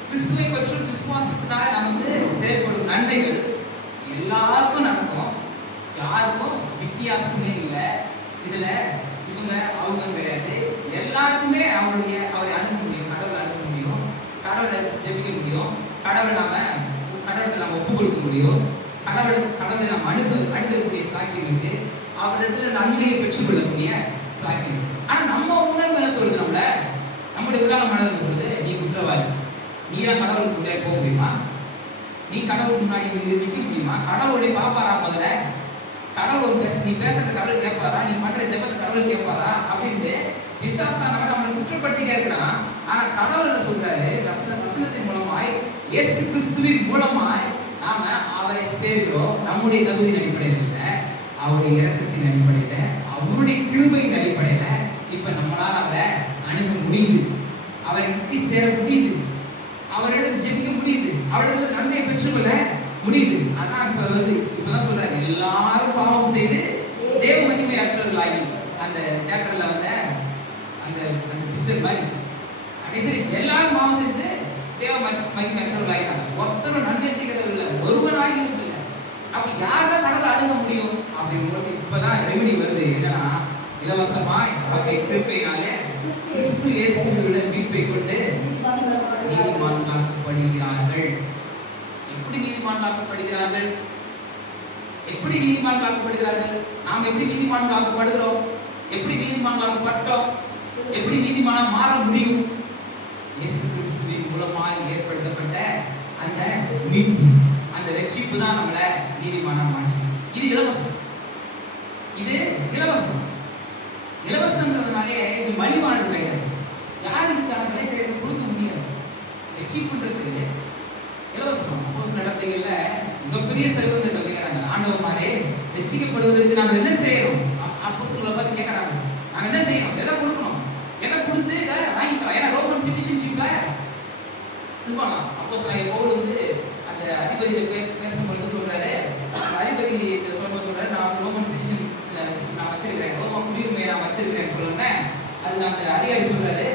கிறிஸ்துவை பற்றும் விசுவாசத்தினால நமக்கு செயல்படும் நன்மைகள் எல்லாருக்கும் நடக்கும், யாருக்கும் வித்தியாசமே இல்லை. இதுல இவங்க அவங்க கிடையாது, எல்லாருக்குமே அவரை அணுக முடியும், கடவுளை அணுக முடியும், கடவுளை ஜெபிக்க முடியும், கடவுளை நம்ம ஒப்பு கொடுக்க முடியும், கடவுளை நாம் அணுகக்கூடிய சாக்கியம் இருக்கு, அவரிடத்துல நன்மையை பெற்றுக்கொள்ளக்கூடிய சாக்கியம். ஆனா நம்ம உணர்வு என்ன சொல்லுது, நம்முடைய உள்ளான மனதில் சொல்லுது, நீ குற்றவாளி, நீலாம் கடவுளுக்கு முன்னாடி போக முடியுமா, நீ கடவுளுக்கு முன்னாடி நிற்க முடியுமா, கடவுளுடைய பாப்பாரா, முதல்ல கடவுள் நீ பேசுறது கடவுள் கேட்பாரா, நீ பண்ற ஜெபத்தை கடவுள் கேட்பாரா அப்படின்ட்டு விசுவாசம் நம்மளை குற்றப்படுத்திட்டே இருக்கிறான். ஆனா கடவுள் என்ன சொல்றாரு? வசனத்தின் மூலமாய் இயேசு கிறிஸ்துவின் மூலமாய் நாம அவரை சேர்கிறோம். நம்முடைய தகுதியின் அடிப்படையில் இல்ல, அவருடைய இரக்கத்தின் அடிப்படையில, அவருடைய கிருபையின் அடிப்படையில இப்ப நம்மளால அவரை அணுக முடியுது, அவரை கிட்டி சேர முடியுது, அவரிடத்தில் ஜெபிக்க முடியுது, அவரிடத்துல நன்மையை பெற்றுக்கொள்ள முடியுது. அதான் இப்ப வருது. இப்பதான் சொல்றாரு, எல்லாரும் பாவம் செய்து தேவ மகிமை அற்றவர்களாகி. அந்த தியேட்டர்ல வந்த அந்த அந்த பிக்சர் மாதிரி கடைசி எல்லாரும் பாவம் செய்து தேவ மகிமை அற்றவர்களாயிட்டாங்க. ஒருத்தரும் நன்மை செய்கிறவர் இல்லை, ஒருவராயும் இல்லை. அப்ப யார்தான் கடவுளை அணுக முடியும் அப்படின்னு இப்பதான் ரெமிடி வருது. என்னன்னா, இலவசமாய் அவருடைய கிருபையினாலே கிறிஸ்து இயேசுவின் மீட்பை கொண்டு நீதிமான்களாக்கப்படுகிறார்கள். எப்படி நீதிமான்களாக்கப்படுகிறார்கள்? எப்படி நீதிமான்களாக்கப்படுகிறார்கள்? நாம் எப்படி நீதிமான்களாக்கப்படுகிறோம்? எப்படி நீதிமான்களாக்கப்பட்டோம்? எப்படி நீதிமானா மாற முடியும்? இயேசு கிறிஸ்துவின் மூலமாய் ஏற்படுத்தப்பட்ட அந்த மீட்பு, அந்த ரட்சிப்பு தான் நம்மளை நீதிமானா மாற்றும். இது இலவசம். இது இலவசம். இலவசம்ன்றதுனாலே இது மலிவானது கிடையாது. யாரும் இதுக்கான விலை கிடையாது, கொடுக்க முடியாது. ரட்சிப்புன்றது இலவசம். அப்போஸ்தலர் நடத்தைகள்ல மிகப்பெரிய செல்வந்தர்கள் கேட்கிறாங்க, ஆண்டவமாரே ரட்சிக்கப்படுவதற்கு நாம் என்ன செய்யணும்? அப்போஸ்தலர்களை பார்த்து கேட்கறாங்க, நாங்க என்ன செய்யணும்? எதை கொடுக்கணும்? எதை கொடுத்து இதை வாங்கிக்கலாம்? ஏன்னா ரோமன் சிட்டிசன்ஷிப்பை இது பண்ணலாம். அப்போஸ்தலர் பவுல் வந்து அந்த அதிபதியில பேசும்பொழுது சொல்றாரு, அந்த அதிபதி சொல்றாரு, நான் ரோமன் சிட்டிசன் நான் வச்சிருக்கிறேன், ரோம குடியுரிமையை நான் வச்சிருக்கிறேன்னு சொல்லுறேன். அது அந்த அதிகாரி சொல்றாரு,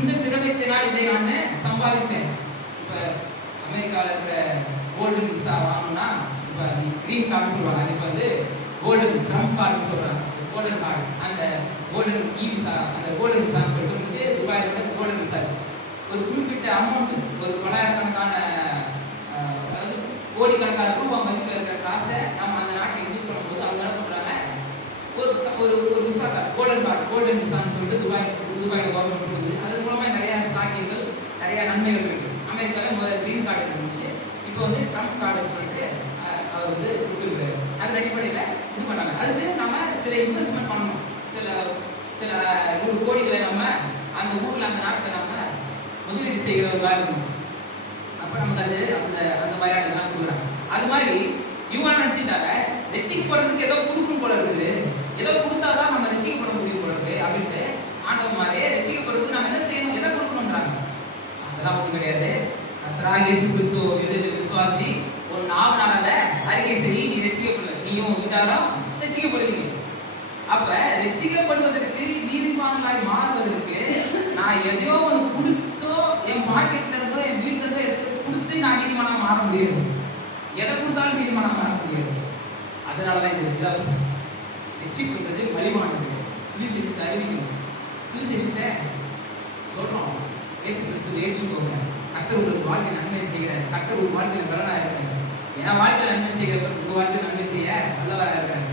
இந்த திரவியத்தினால் இதை நான் சம்பாதித்தேன். இப்ப அமெரிக்காவில் இருக்கிற கோல்டன் விசா வாங்கணும்னா இப்போ கிரீன் கார்டுன்னு சொல்லுவாங்க, இப்போ வந்து கோல்டன் ட்ரம்ப் கார்டுன்னு சொல்கிறாங்க. கோல்டன் கார்டு, அந்த கோல்டன் இ விசா, அந்த கோல்டன் விசான்னு சொல்லிட்டு துபாயில் கோல்டன் விசா ஒரு குறிப்பிட்ட அமௌண்ட், ஒரு பலாயிரக்கணக்கான அதாவது கோடிக்கணக்கான ரூபாய் மதிப்பில் இருக்கிற காசை நம்ம அந்த நாட்டை யூஸ் பண்ணும்போது அவங்க என்ன பண்ணுறாங்க, ஒரு ஒரு visa card, golden card, golden விசான்னு சொல்லிட்டு துபாயில் கவர்மெண்ட் கொடுக்குது. அது மூலமாக நிறையா சாக்கியங்கள், நிறையா நன்மைகள் இருக்குது. அமெரிக்காவில் முதல்ல கிரீன் கார்டு இருந்துச்சு, இப்போ வந்து ட்ரம்ப் கார்டுன்னு சொல்லிட்டு அவர் வந்து கொடுத்துருக்காரு. அதன் அடிப்படையில் இது பண்ணாங்க. அதுக்கு நம்ம சில இன்வெஸ்ட்மெண்ட் பண்ணணும், சில சில 100 கோடிகளை நம்ம அந்த ஊரில் அந்த நாட்டில் நம்ம முதலீடு செய்கிறவர்களாக இருக்கணும். அப்போ நமக்கு அது அந்த அந்த மாதிரியான இதெல்லாம் கொடுக்குறாங்க. அது மாதிரி இவங்க நினச்சிட்டாங்க, ரட்சிக்கப்படுறதுக்கு ஏதோ கொடுக்கும் போல இருக்குது, ஏதோ கொடுத்தாதான் நம்ம ரட்சிக்கப்பட முடியும் போல இருக்கு அப்படின்ட்டு ஆண்டவர் மாதிரியே ரட்சிக்கப்படுறதுக்கு நம்ம என்ன செய்யணும், எதை கொடுக்கணுன்றாங்க. அதெல்லாம் ஒன்றும் கிடையாது. கர்த்தராகிய இயேசு கிறிஸ்து விசுவாசி, ஒரு நாவனால அறிக்கை செய், நீ ரட்சிக்கப்படல, நீயும் வீட்டாரும் ரட்சிக்கப்படுவீங்க. அப்ப ரட்சிக்கப்படுவதற்கு, நீதிமான்களாய் மாறுவதற்கு நான் எதையோ ஒன்று கொடுத்தோ, என் பாக்கெட்ல இருந்தோ என் வீட்டுல இருந்தோ எடுத்து கொடுத்து நான் நீதிமானா மாற முடியாது. எதை கொடுத்தாலும் நீதிமானா மாற முடியாது. அதனாலதான் இது இலவசம். ரட்சிப்புன்றது மலிவானது. சுவிசேஷத்தை அறிவிக்கணும், சுவிசேஷத்தை சொல்றோம், இயேசு கிறிஸ்துவை ஏற்றுக்கோங்க, கர்த்தர் உங்களுக்கு வாழ்க்கை நன்மை செய்கிறார், கர்த்தர் உங்கள் வாழ்க்கையில் பலனாக இருக்கிறார். என் வாழ்க்கையில் நன்மை செய்கிறவர் உங்கள் வாழ்க்கையில் நன்மை செய்ய நல்லவராக இருக்கிறார்.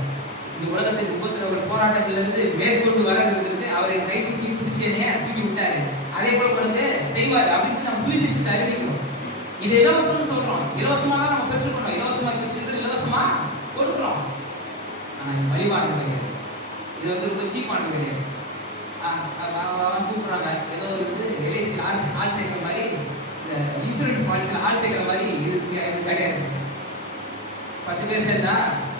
இந்த உலகத்தின் உபத்திரவ போராட்டத்திலிருந்து மேற்கொண்டு வரதுக்கு அவரை கை தூக்கி பிடிச்சேனே தூக்கி விட்டாரு, அதே போல கொடுத்து செய்வார் அப்படின்னு நம்ம சுவிசேஷத்தை அறிவிக்கிறோம். இது இலவசம்னு சொல்றோம். இலவசமா தான் நம்ம பெற்றுக்கணும். இலவசமா பெற்று இலவசமா கொடுக்குறோம். ஆனா இது மலிவானது கிடையாது. இது வந்து ரொம்ப சீப்பானது கிடையாது. கூப்பிடுறாங்க, ஏதோ வந்து எல்ஐசியில் ஆள் சேர்க்கிற மாதிரி, இந்த இன்சூரன்ஸ் பாலிசியில் ஆள் சேர்க்கிற மாதிரி இது கிடையாது. 10 பேர் சேர்ந்தா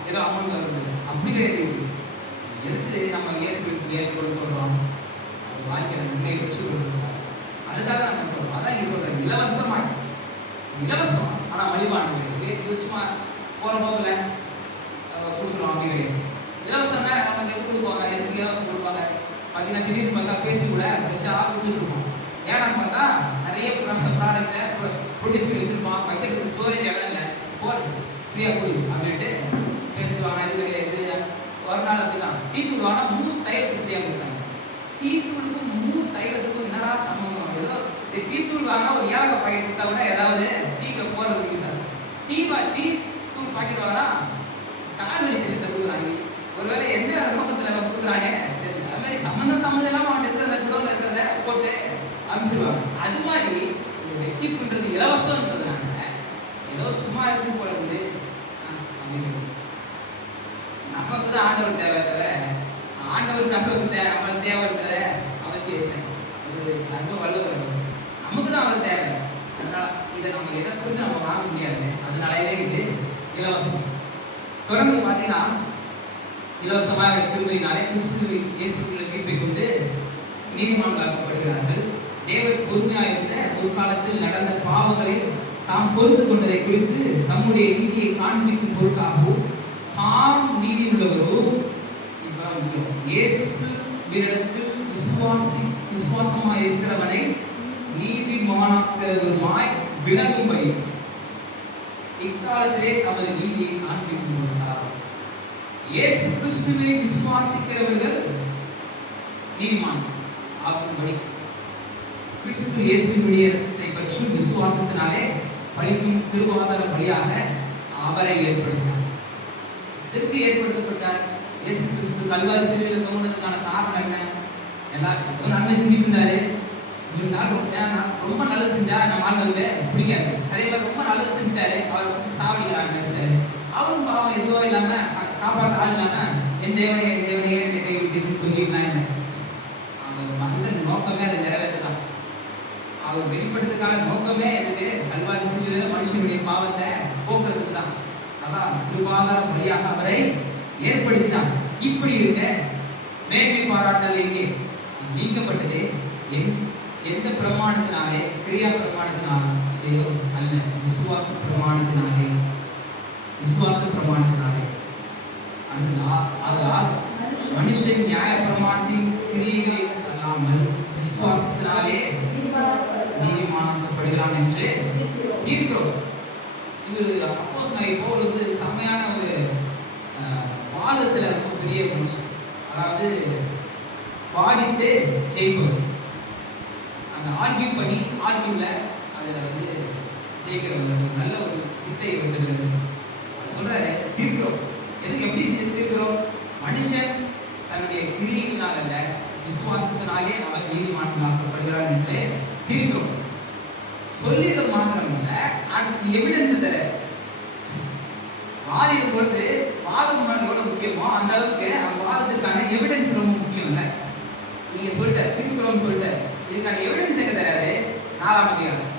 ஏதோ அமௌண்ட் வருது, அப்படி கிடையாது. எதுக்கு நம்ம இயேசு கிறிஸ்து ஏற்றுக்கொள்ள சொல்றோம்? அது வாழ்க்கையை நன்மை பெற்று கொடுக்குறோம். அதுக்காக நம்ம சொல்றோம். அதான் இங்க சொல்றேன், இலவசமா, இலவசம் ஆனா மலிவானது. சும்மா போற போக்கில் கொடுக்குறோம் அப்படி கிடையாது. இலவசம் தான் நமக்கு எது கொடுப்பாங்க, எதுக்கு இலவசம் கொடுப்பாங்க பார்த்தீங்கன்னா, திடீர்னு பார்த்தா பேசி கூட ஃப்ரெஷ்ஷாக கொடுத்துருக்கோம். ஏன்னா பார்த்தா நிறைய ப்ராடக்டை ப்ரொடியூஸ் பண்ணி வச்சுருப்போம், வைக்கிறதுக்கு ஸ்டோரேஜ் இடம் இல்லை, போடுது ஃப்ரீயாக கொடு அப்படின்ட்டு பேசுவாங்க. இது கிடையாது. ஒரு நாள் அப்படி தான் டீ தூள் வாங்கினா 3 தைலத்துக்கு ஃப்ரீயாக கொடுத்தாங்க. டீ தூளுக்கும் 3 தைலத்துக்கும் என்னடா சம்பந்தம்? ஏதோ சரி, டீ தூள் வாங்கினா ஒரு ஏலக்காய் பாக்கெட் கொடுத்தா கூட ஏதாவது டீக்கில் போகிறதுக்கு யூஸ் ஆகும். டீ தூள் பாக்கெட் வாங்கினா கால் வலி தெரியத்தை கொடுக்குறாங்க. ஒருவேளை எந்த நோக்கத்தில் கொடுக்குறானே அது மாதிரி சம்மந்தம் இல்லாமல் அவன் இருக்கிறத குடோன்ல இருக்கிறத போட்டு அனுப்பிச்சிருவாங்க. அது மாதிரி ரட்சிப்புன்றது இலவசம்ன்றதுனால ஏதோ சும்மா இருக்கும் போல இருந்து நமக்கு தான் ஆண்டவர் தேவை, தவிர ஆண்டவருக்கு நம்மளுக்கு நம்மளுக்கு தேவைன்ற அவசியம் இல்லை. அவர் சர்வ வல்லவர். நமக்கு தான் அவர் தேவை. அதனால இதை நம்ம எதை குறித்து நம்ம வாங்க முடியாது. அதனாலே இது இலவசம். தொடர்ந்து பார்த்தீங்கன்னா இலவசமாக கிருபையினாலே கிறிஸ்து இயேசுக்குள்ள மீட்பை கொண்டு நீதிமான்களாக்கப்படுகிறார்கள். தேவன் பொறுமையாக இருந்த ஒரு காலத்தில் நடந்த பாவங்களை தாம் பொறுத்து கொண்டதை குறித்து தம்முடைய நீதியை காண்பிக்கும் பொருட்டாகவும் தாம் நீதி உள்ளவரோ இயேசு விசுவாசமாய் இருக்கிறவனை நீதிமானாக்கிறவருமாய் விளங்கும்படி இக்காலத்திலே தமது நீதியை காண்பிக்கும் பொருட்டார். இயேசு கிறிஸ்துவை விசுவாசிக்கிறவர்கள் நீதிமான் ஆகும்படி கிறிஸ்து இயேசுவினுடைய இரத்தத்தை பற்றி விசுவாசத்தினாலே பலிக்கும் கிருபாதார பலியாக அவரை ஏற்படுத்தினார். எதற்கு ஏற்படுத்தப்பட்டார்? இயேசு கிறிஸ்து கல்வாரி சிலுவையில் தோன்றதுக்கான காரணம் என்ன? எல்லாரும் நன்மை செஞ்சுட்டு இருந்தாரு. ரொம்ப நல்லது செஞ்சா நம்ம ஆளுங்களுக்கு பிடிக்காது. அதே மாதிரி ரொம்ப நல்லது செஞ்சுட்டாரு, அவர் சாவடிக்கிறாங்க நினைச்சிட்டாரு. அவரும் பாவம் எதுவோ இல்லாம காப்பாற்ற ஆள் இல்லாம என் தேவனையே என்னை கைவிட்டு சொல்லியிருந்தா என்ன? அவர் வந்த நோக்கமே அதை நிறைவேற்றலாம். அவர் வெளிப்படுத்துக்கான நோக்கமே எனக்கு கல்வாரி சிலுவையில் மனுஷனுடைய பாவத்தை போக்குறதுக்கு தான். அதான் கிருபாதார பலியாக அவரை ஏற்படுத்தினார். இப்படி இருக்க மேன்மை பாராட்டல் எங்கே நீக்கப்பட்டது? எந்த பிரமாணத்தினாலே? கிரியா பிரமாணத்தினாலேயோ அல்ல, விசுவாச பிரமாணத்தினாலே. அதனால் மனுஷன் நியாய பிரமாணத்தின் கிரியைகளை அல்லாமல் விசுவாசத்தினாலே நீதிமானாக்கப்படுகிறான் என்று இருக்கிறோம். இது அப்போஸ்தலனாகிய பவுல் வந்து செம்மையான ஒரு வாதத்துல ரொம்ப பெரிய மனுஷன். அதாவது வாதிட்டு ஜெயிப்பவர். அந்த ஆர்கியூல அதுல வந்து ஜெயிக்கிறவங்க நல்ல ஒரு வித்தை வந்து சொல்றாரு. தீர்க்கிறோம். எதுக்கு எப்படி தீர்க்கிறோம்? மனுஷன் தன்னுடைய கிரியைகளால் அல்ல, விசுவாசத்தினாலே அவன் நீதிமானாக்கப்படுகிறான் என்று தீர்க்கிறோம். சொல்லிடுறது மாத்திரம் இல்ல, அடுத்து எவிடன்ஸ் தர வாதிடும் பொழுது வாதம் எவ்வளவு முக்கியமோ அந்த அளவுக்கு அந்த வாதத்திற்கான எவிடன்ஸ் ரொம்ப முக்கியம். இல்லை நீங்க சொல்லிட்ட திருக்குறோம் சொல்லிட்ட இதுக்கான எவிடன்ஸ் எங்க தராரு? 4ஆம் அதிகாரம்.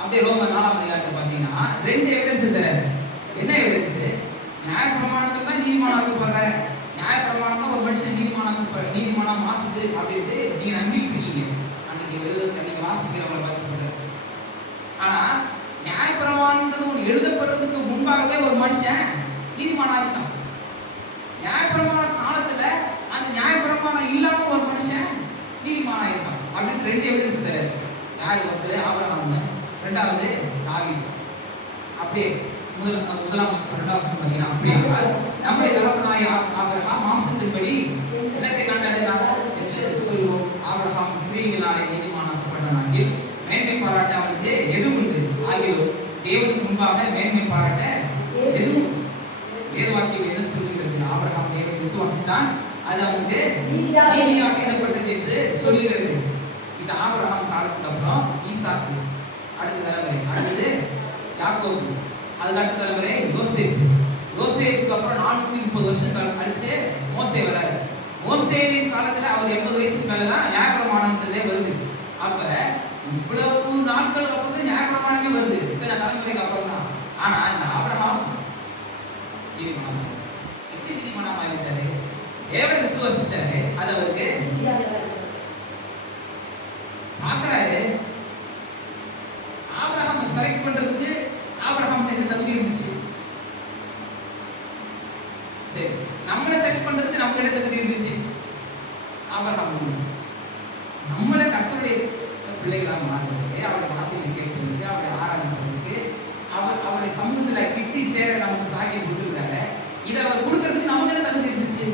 அப்படியே ரோமர் 4ஆம் அதிகாரத்தை பார்த்தீங்கன்னா 2 எவிடன்ஸ் தராரு. என்ன எவிடன்ஸ்? நியாய பிரமாணத்தில் தான் நீதிமானாக்கப்படுற, நியாய பிரமாணம் தான் ஒரு மனுஷன் நீதிமானா மாத்துது அப்படின்ட்டு நீங்க நம்பிட்டு இருக்கீங்க. அன்னைக்கு நீங்க வாசிக்கிறவங்களை பார்த்து சொல்றேன். ஆனா நியாயப்பிரமாணம்ன்றது ஒன்று எழுதப்படுறதுக்கு முன்பாகவே ஒரு மனுஷன் நீதிமானாகிட்டான். நியாயப்பிரமாண காலத்துல அந்த நியாயப்பிரமாணம் இல்லாம ஒரு மனுஷன் நீதிமானாகிட்டான் அப்படின்னு 2 எவிடன்ஸ் தராரு. யாரு? ஒருத்தர் ஆபிரகாம், 2வது தாவீது. அப்படியே முதலாம் வசனம் 2ஆம் வசனம் பார்த்தீங்கன்னா அப்படியே நம்முடைய தகப்பனாகிய ஆபிரகாம் மாம்சத்தின்படி என்னத்தை கண்டடைந்தார் என்று சொல்வோம். ஆபிரகாம் கிரியைகளாலே நீதிமானாக்கப்பட்டானாகில் மேன்மை பாராட்ட அவனுக்கு எது உண்டு? ஆகியோர் தேவனுக்கு முன்பாக மேன்மை பாராட்ட எதுவும் வேதவாக்கியம் என்ன சொல்லுகிறது? ஆபிரகாம் தேவனை விசுவாசித்தான், அது அவனுக்கு நீதியாக எண்ணப்பட்டது என்று சொல்லுகிறது. இந்த ஆபிரகாம் காலத்துக்கு அப்புறம் ஈசாக்கு, அடுத்த தலைமுறை, அடுத்தது யாக்கோபு, அதுக்கு அடுத்த தலைமுறை யோசேப்புக்கு அப்புறம் 430 வருஷம் கழிச்சு மோசே வராரு. மோசேவின் காலத்துல அவர் 80 வயசுக்கு மேலதான் நியாயப்பிரமாணம்ன்றதே வருது. அப்ப இவ்வளவு நாட்கள் அப்புறம் தான் நியாயப்பிரமாணமே வருது. இத்தனை தலைமுறைக்கு அப்புறம் தான். ஆனா இந்த ஆபிரகாம் எப்படி நீதிமானாக ஆகிட்டாரு? தேவனை விசுவாசிச்சாரு, அது அவருக்கு பாக்குறாரு. ஆபிரகாமை செலக்ட் பண்றதுக்கு ஆபிரகாம் என்ன தகுதி இருந்துச்சு? சரி, நம்மளை செலக்ட் பண்றதுக்கு நமக்கு என்ன தகுதி இருந்துச்சு? ஆபிரகாம் நம்மளை கர்த்தருடைய பிள்ளைகளாக மாற்றுறதுக்கு, அவருடைய வார்த்தைகளை கேட்பதற்கு, அவருடைய ஆராதனைக்கு, அவருடைய சமூகத்துல கிட்டி சேர நமக்கு சாக்கியம் கொடுத்துருக்காரு. இதை அவர் கொடுக்கறதுக்கு நமக்கு என்ன தகுதி இருந்துச்சு?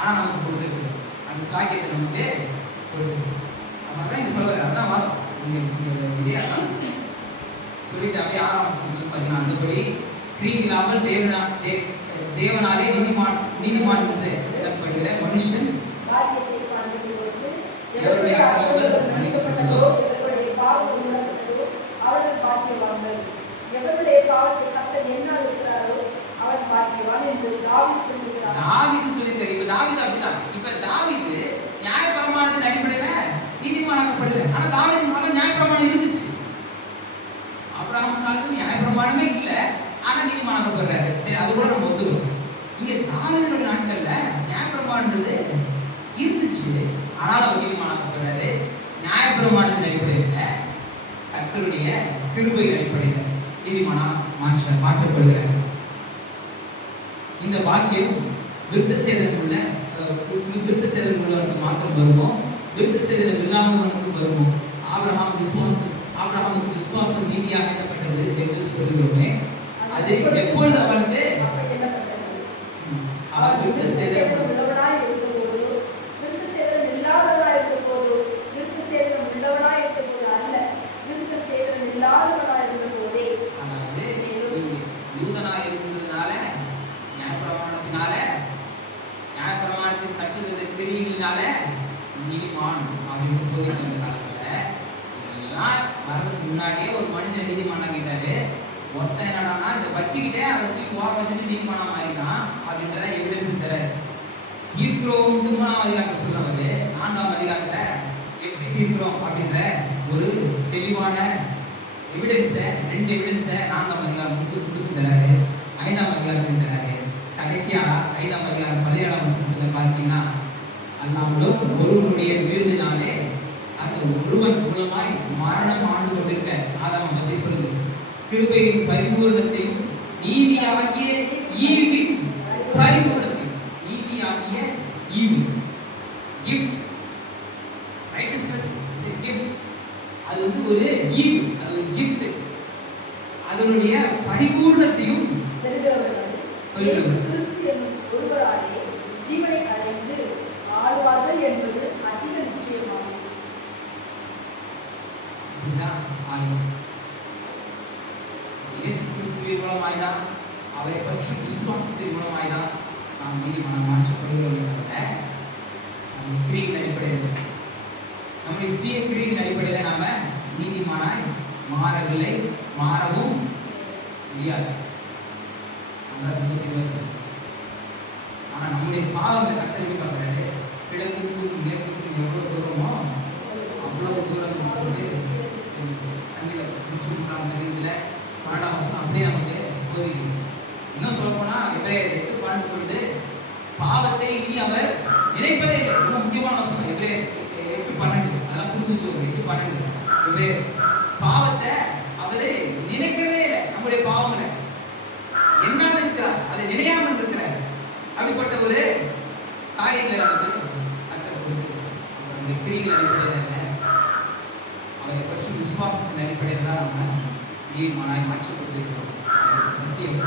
ஆனா நமக்கு கொடுத்துருக்கு அந்த சாக்கியத்தை நமக்கு கொடுத்துருக்கு. அதான் இங்க சொல்லுவாரு. அதான் வாரம் இதே அதான் சொல்லிட்டு அப்படியே 6ஆம் வசனத்துல பார்த்தீங்கன்னா அந்தபடி கிரியில்லாமல் தேவனாலே நீதிமான் என்று எண்ணப்படுகிற மனுஷன் எவருடைய பாவங்கள் மன்னிக்கப்பட்டதோ அவர்கள் பாக்கியவான்கள், எவருடைய பாவத்தை கர்த்தர் என்னால் இருக்கிறாரோ அவன் பாக்கியவான் என்று தாவீது சொல்லுகிறார். தாவீது சொல்லியிருக்காரு. இப்ப தாவீது அப்படிதான். இப்ப தாவீது நியாயப்பிரமாணத்தை பிரமாணத்தின் அடிப்படையில நீதிமானாக்கப்படல. ஆனா தாவீதின் காலம் நியாயப்பிரமாணம் இருந்துச்சு. ஆபிரகாம் காலத்துல நியாயப்பிரமாணமே இல்ல, ஆனா நீதிமானாக்கப்படுறாரு. சரி, அது கூட நம்ம ஒத்துக்கிறோம். இங்க தாவீதுடைய நாட்கள்ல நியாயப்பிரமாணம்ன்றது இருந்துச்சு, ஆனால் அவர் நீதிமானாக்கப்படுறாரு. நியாயப்பிரமாணத்தின் அடிப்படையில கர்த்தருடைய கிருபையின் அடிப்படையில நீதிமானா மாற்றப்படுகிறார். இந்த வாக்கியம் விருத்த சேதனம் உள்ள மாத்திரம் வருமோ, விருத்த சேதனம் இல்லாதவனுக்கு வருமோ? ஆபிரகாமுக்கு விசுவாசம் நீதியாக எண்ணப்பட்டது என்று சொல்லுகிறோமே, அது எப்பொழுது அவனுக்கு அவர் விருத்த சேதனம் உள்ளவனாய் இருக்கும்போது, விருத்த சேதனம் இல்லாதவனாய் இருக்கும்போது, விருத்த சேதனம் உள்ளவனாய் இருக்கும்போது அல்ல, விருத்த சேதனம் இல்லாதவனாய் இருக்கும்போதே. அதாவது யூதனாய் இருந்ததுனால, நியாயப்பிரமாணத்தின் கற்றுதல் கிரியினால நீதிமான் அப்படின்னு போதிட்டு வந்த காலத்துல இதெல்லாம் வரதுக்கு முன்னாடியே ஒரு மனுஷன் நீதிமான் ஆகிட்டாரு. ஒருத்தன் என்னடான்னா இதை வச்சுக்கிட்டே அதை தூக்கி ஓர வச்சுட்டு நீதிமானா மாறிதான் அப்படின்றத எவிடன்ஸ் தராரு. தீர்க்கிறோம் 3ஆம் அதிகாரத்தை சொல்லுவாரு. 4ஆம் அதிகாரத்துல எப்படி தீர்க்கிறோம் அப்படின்ற ஒரு தெளிவான எவிடன்ஸை 2 எவிடன்ஸை 4ஆம் அதிகாரம் முடிச்சு தராரு. 5ஆம் அதிகாரத்தில் தராரு. கடைசியா 5ஆம் அதிகாரம் 17ஆம் வசனத்துல பார்த்தீங்கன்னா, அல்லாமலும் ஒருவருடைய விருதினாலே அந்த ஒருவன் மூலமாய் மரணம் ஆண்டு கொண்டிருக்க ஆதாமை பத்தி சொல்லுது. கிருபையின் பரிபூரணத்தையும் நீதியாகிய ஈவின் பரிபூரணத்தையும், நீதியாகிய ஈவு gift, righteousness is a gift. அது வந்து ஒரு ஈவு, அது ஒரு gift. அதனுடைய பரிபூரணத்தையும் ஒருவராலே ஜீவனை அடைந்து ஆழ்வார்கள் என்பது அதிக நிச்சயமாகும். கிறிஸ்துவின் மூலமாய்தான், அவரை பற்றி விசுவாசத்தின் மூலமாய்தான் நாம் நீதிமானாக மாற்றப்படுகிறோம் என்ற நம்ம கிரியின் அடிப்படையில், நம்முடைய சுய கிரியின் அடிப்படையில் நாம நீதிமானாய் மாறவில்லை, மாறவும் முடியாது. ஆனா நம்முடைய பாவங்களை கத்தரிவி பார்க்கிறாரு. கிழக்குக்கும் மேற்குக்கும் எவ்வளவு தூரமோ அவ்வளவு தூரம் வந்து சங்கீதத்துல 12ஆம் வசனம் அப்படியே நமக்கு போதிக்குது. இன்னும் சொல்ல போனா எபிரேயர் 8:12 சொல்லுது, பாவத்தை இனி அவர் நினைப்பதே இல்லை. ரொம்ப முக்கியமான வசனம் எபிரேயர் 8:12. அதெல்லாம் புரிச்சு சொல்லுங்க. 8:12 எபிரேயர் பாவத்தை அவரு நினைக்கிறதே இல்லை. நம்முடைய பாவங்களை என்னால இருக்கிறார், அதை நினையாமல் இருக்கிறார். அப்படிப்பட்ட ஒரு காரியங்களை நமக்கு கிரியின் அடிப்படையில் அவரை பற்றி விசுவாசத்தின் அடிப்படையில் தான் நம்ம நீதிமானாய் மாற்றப்பட்டிருக்கிறோம். சத்தியம்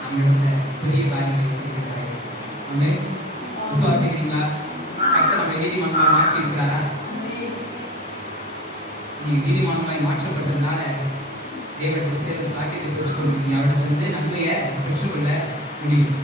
நம்மிடத்துல பெரிய காரியங்களை செய்திருக்கிறார்கள். நம்ம விசுவாசிக்கிறீங்களா? கர்த்தர் நம்மை நீதிமானாய் மாற்றி இருக்கிறாரா? நீ நீதிமானாய் மாற்றப்பட்டதுனால தேவனுடைய சேவை சாக்கியத்தை பெற்றுக்கொண்டு அவரிடத்திலிருந்து நன்மையை பெற்றுக்கொள்ள முடியும்.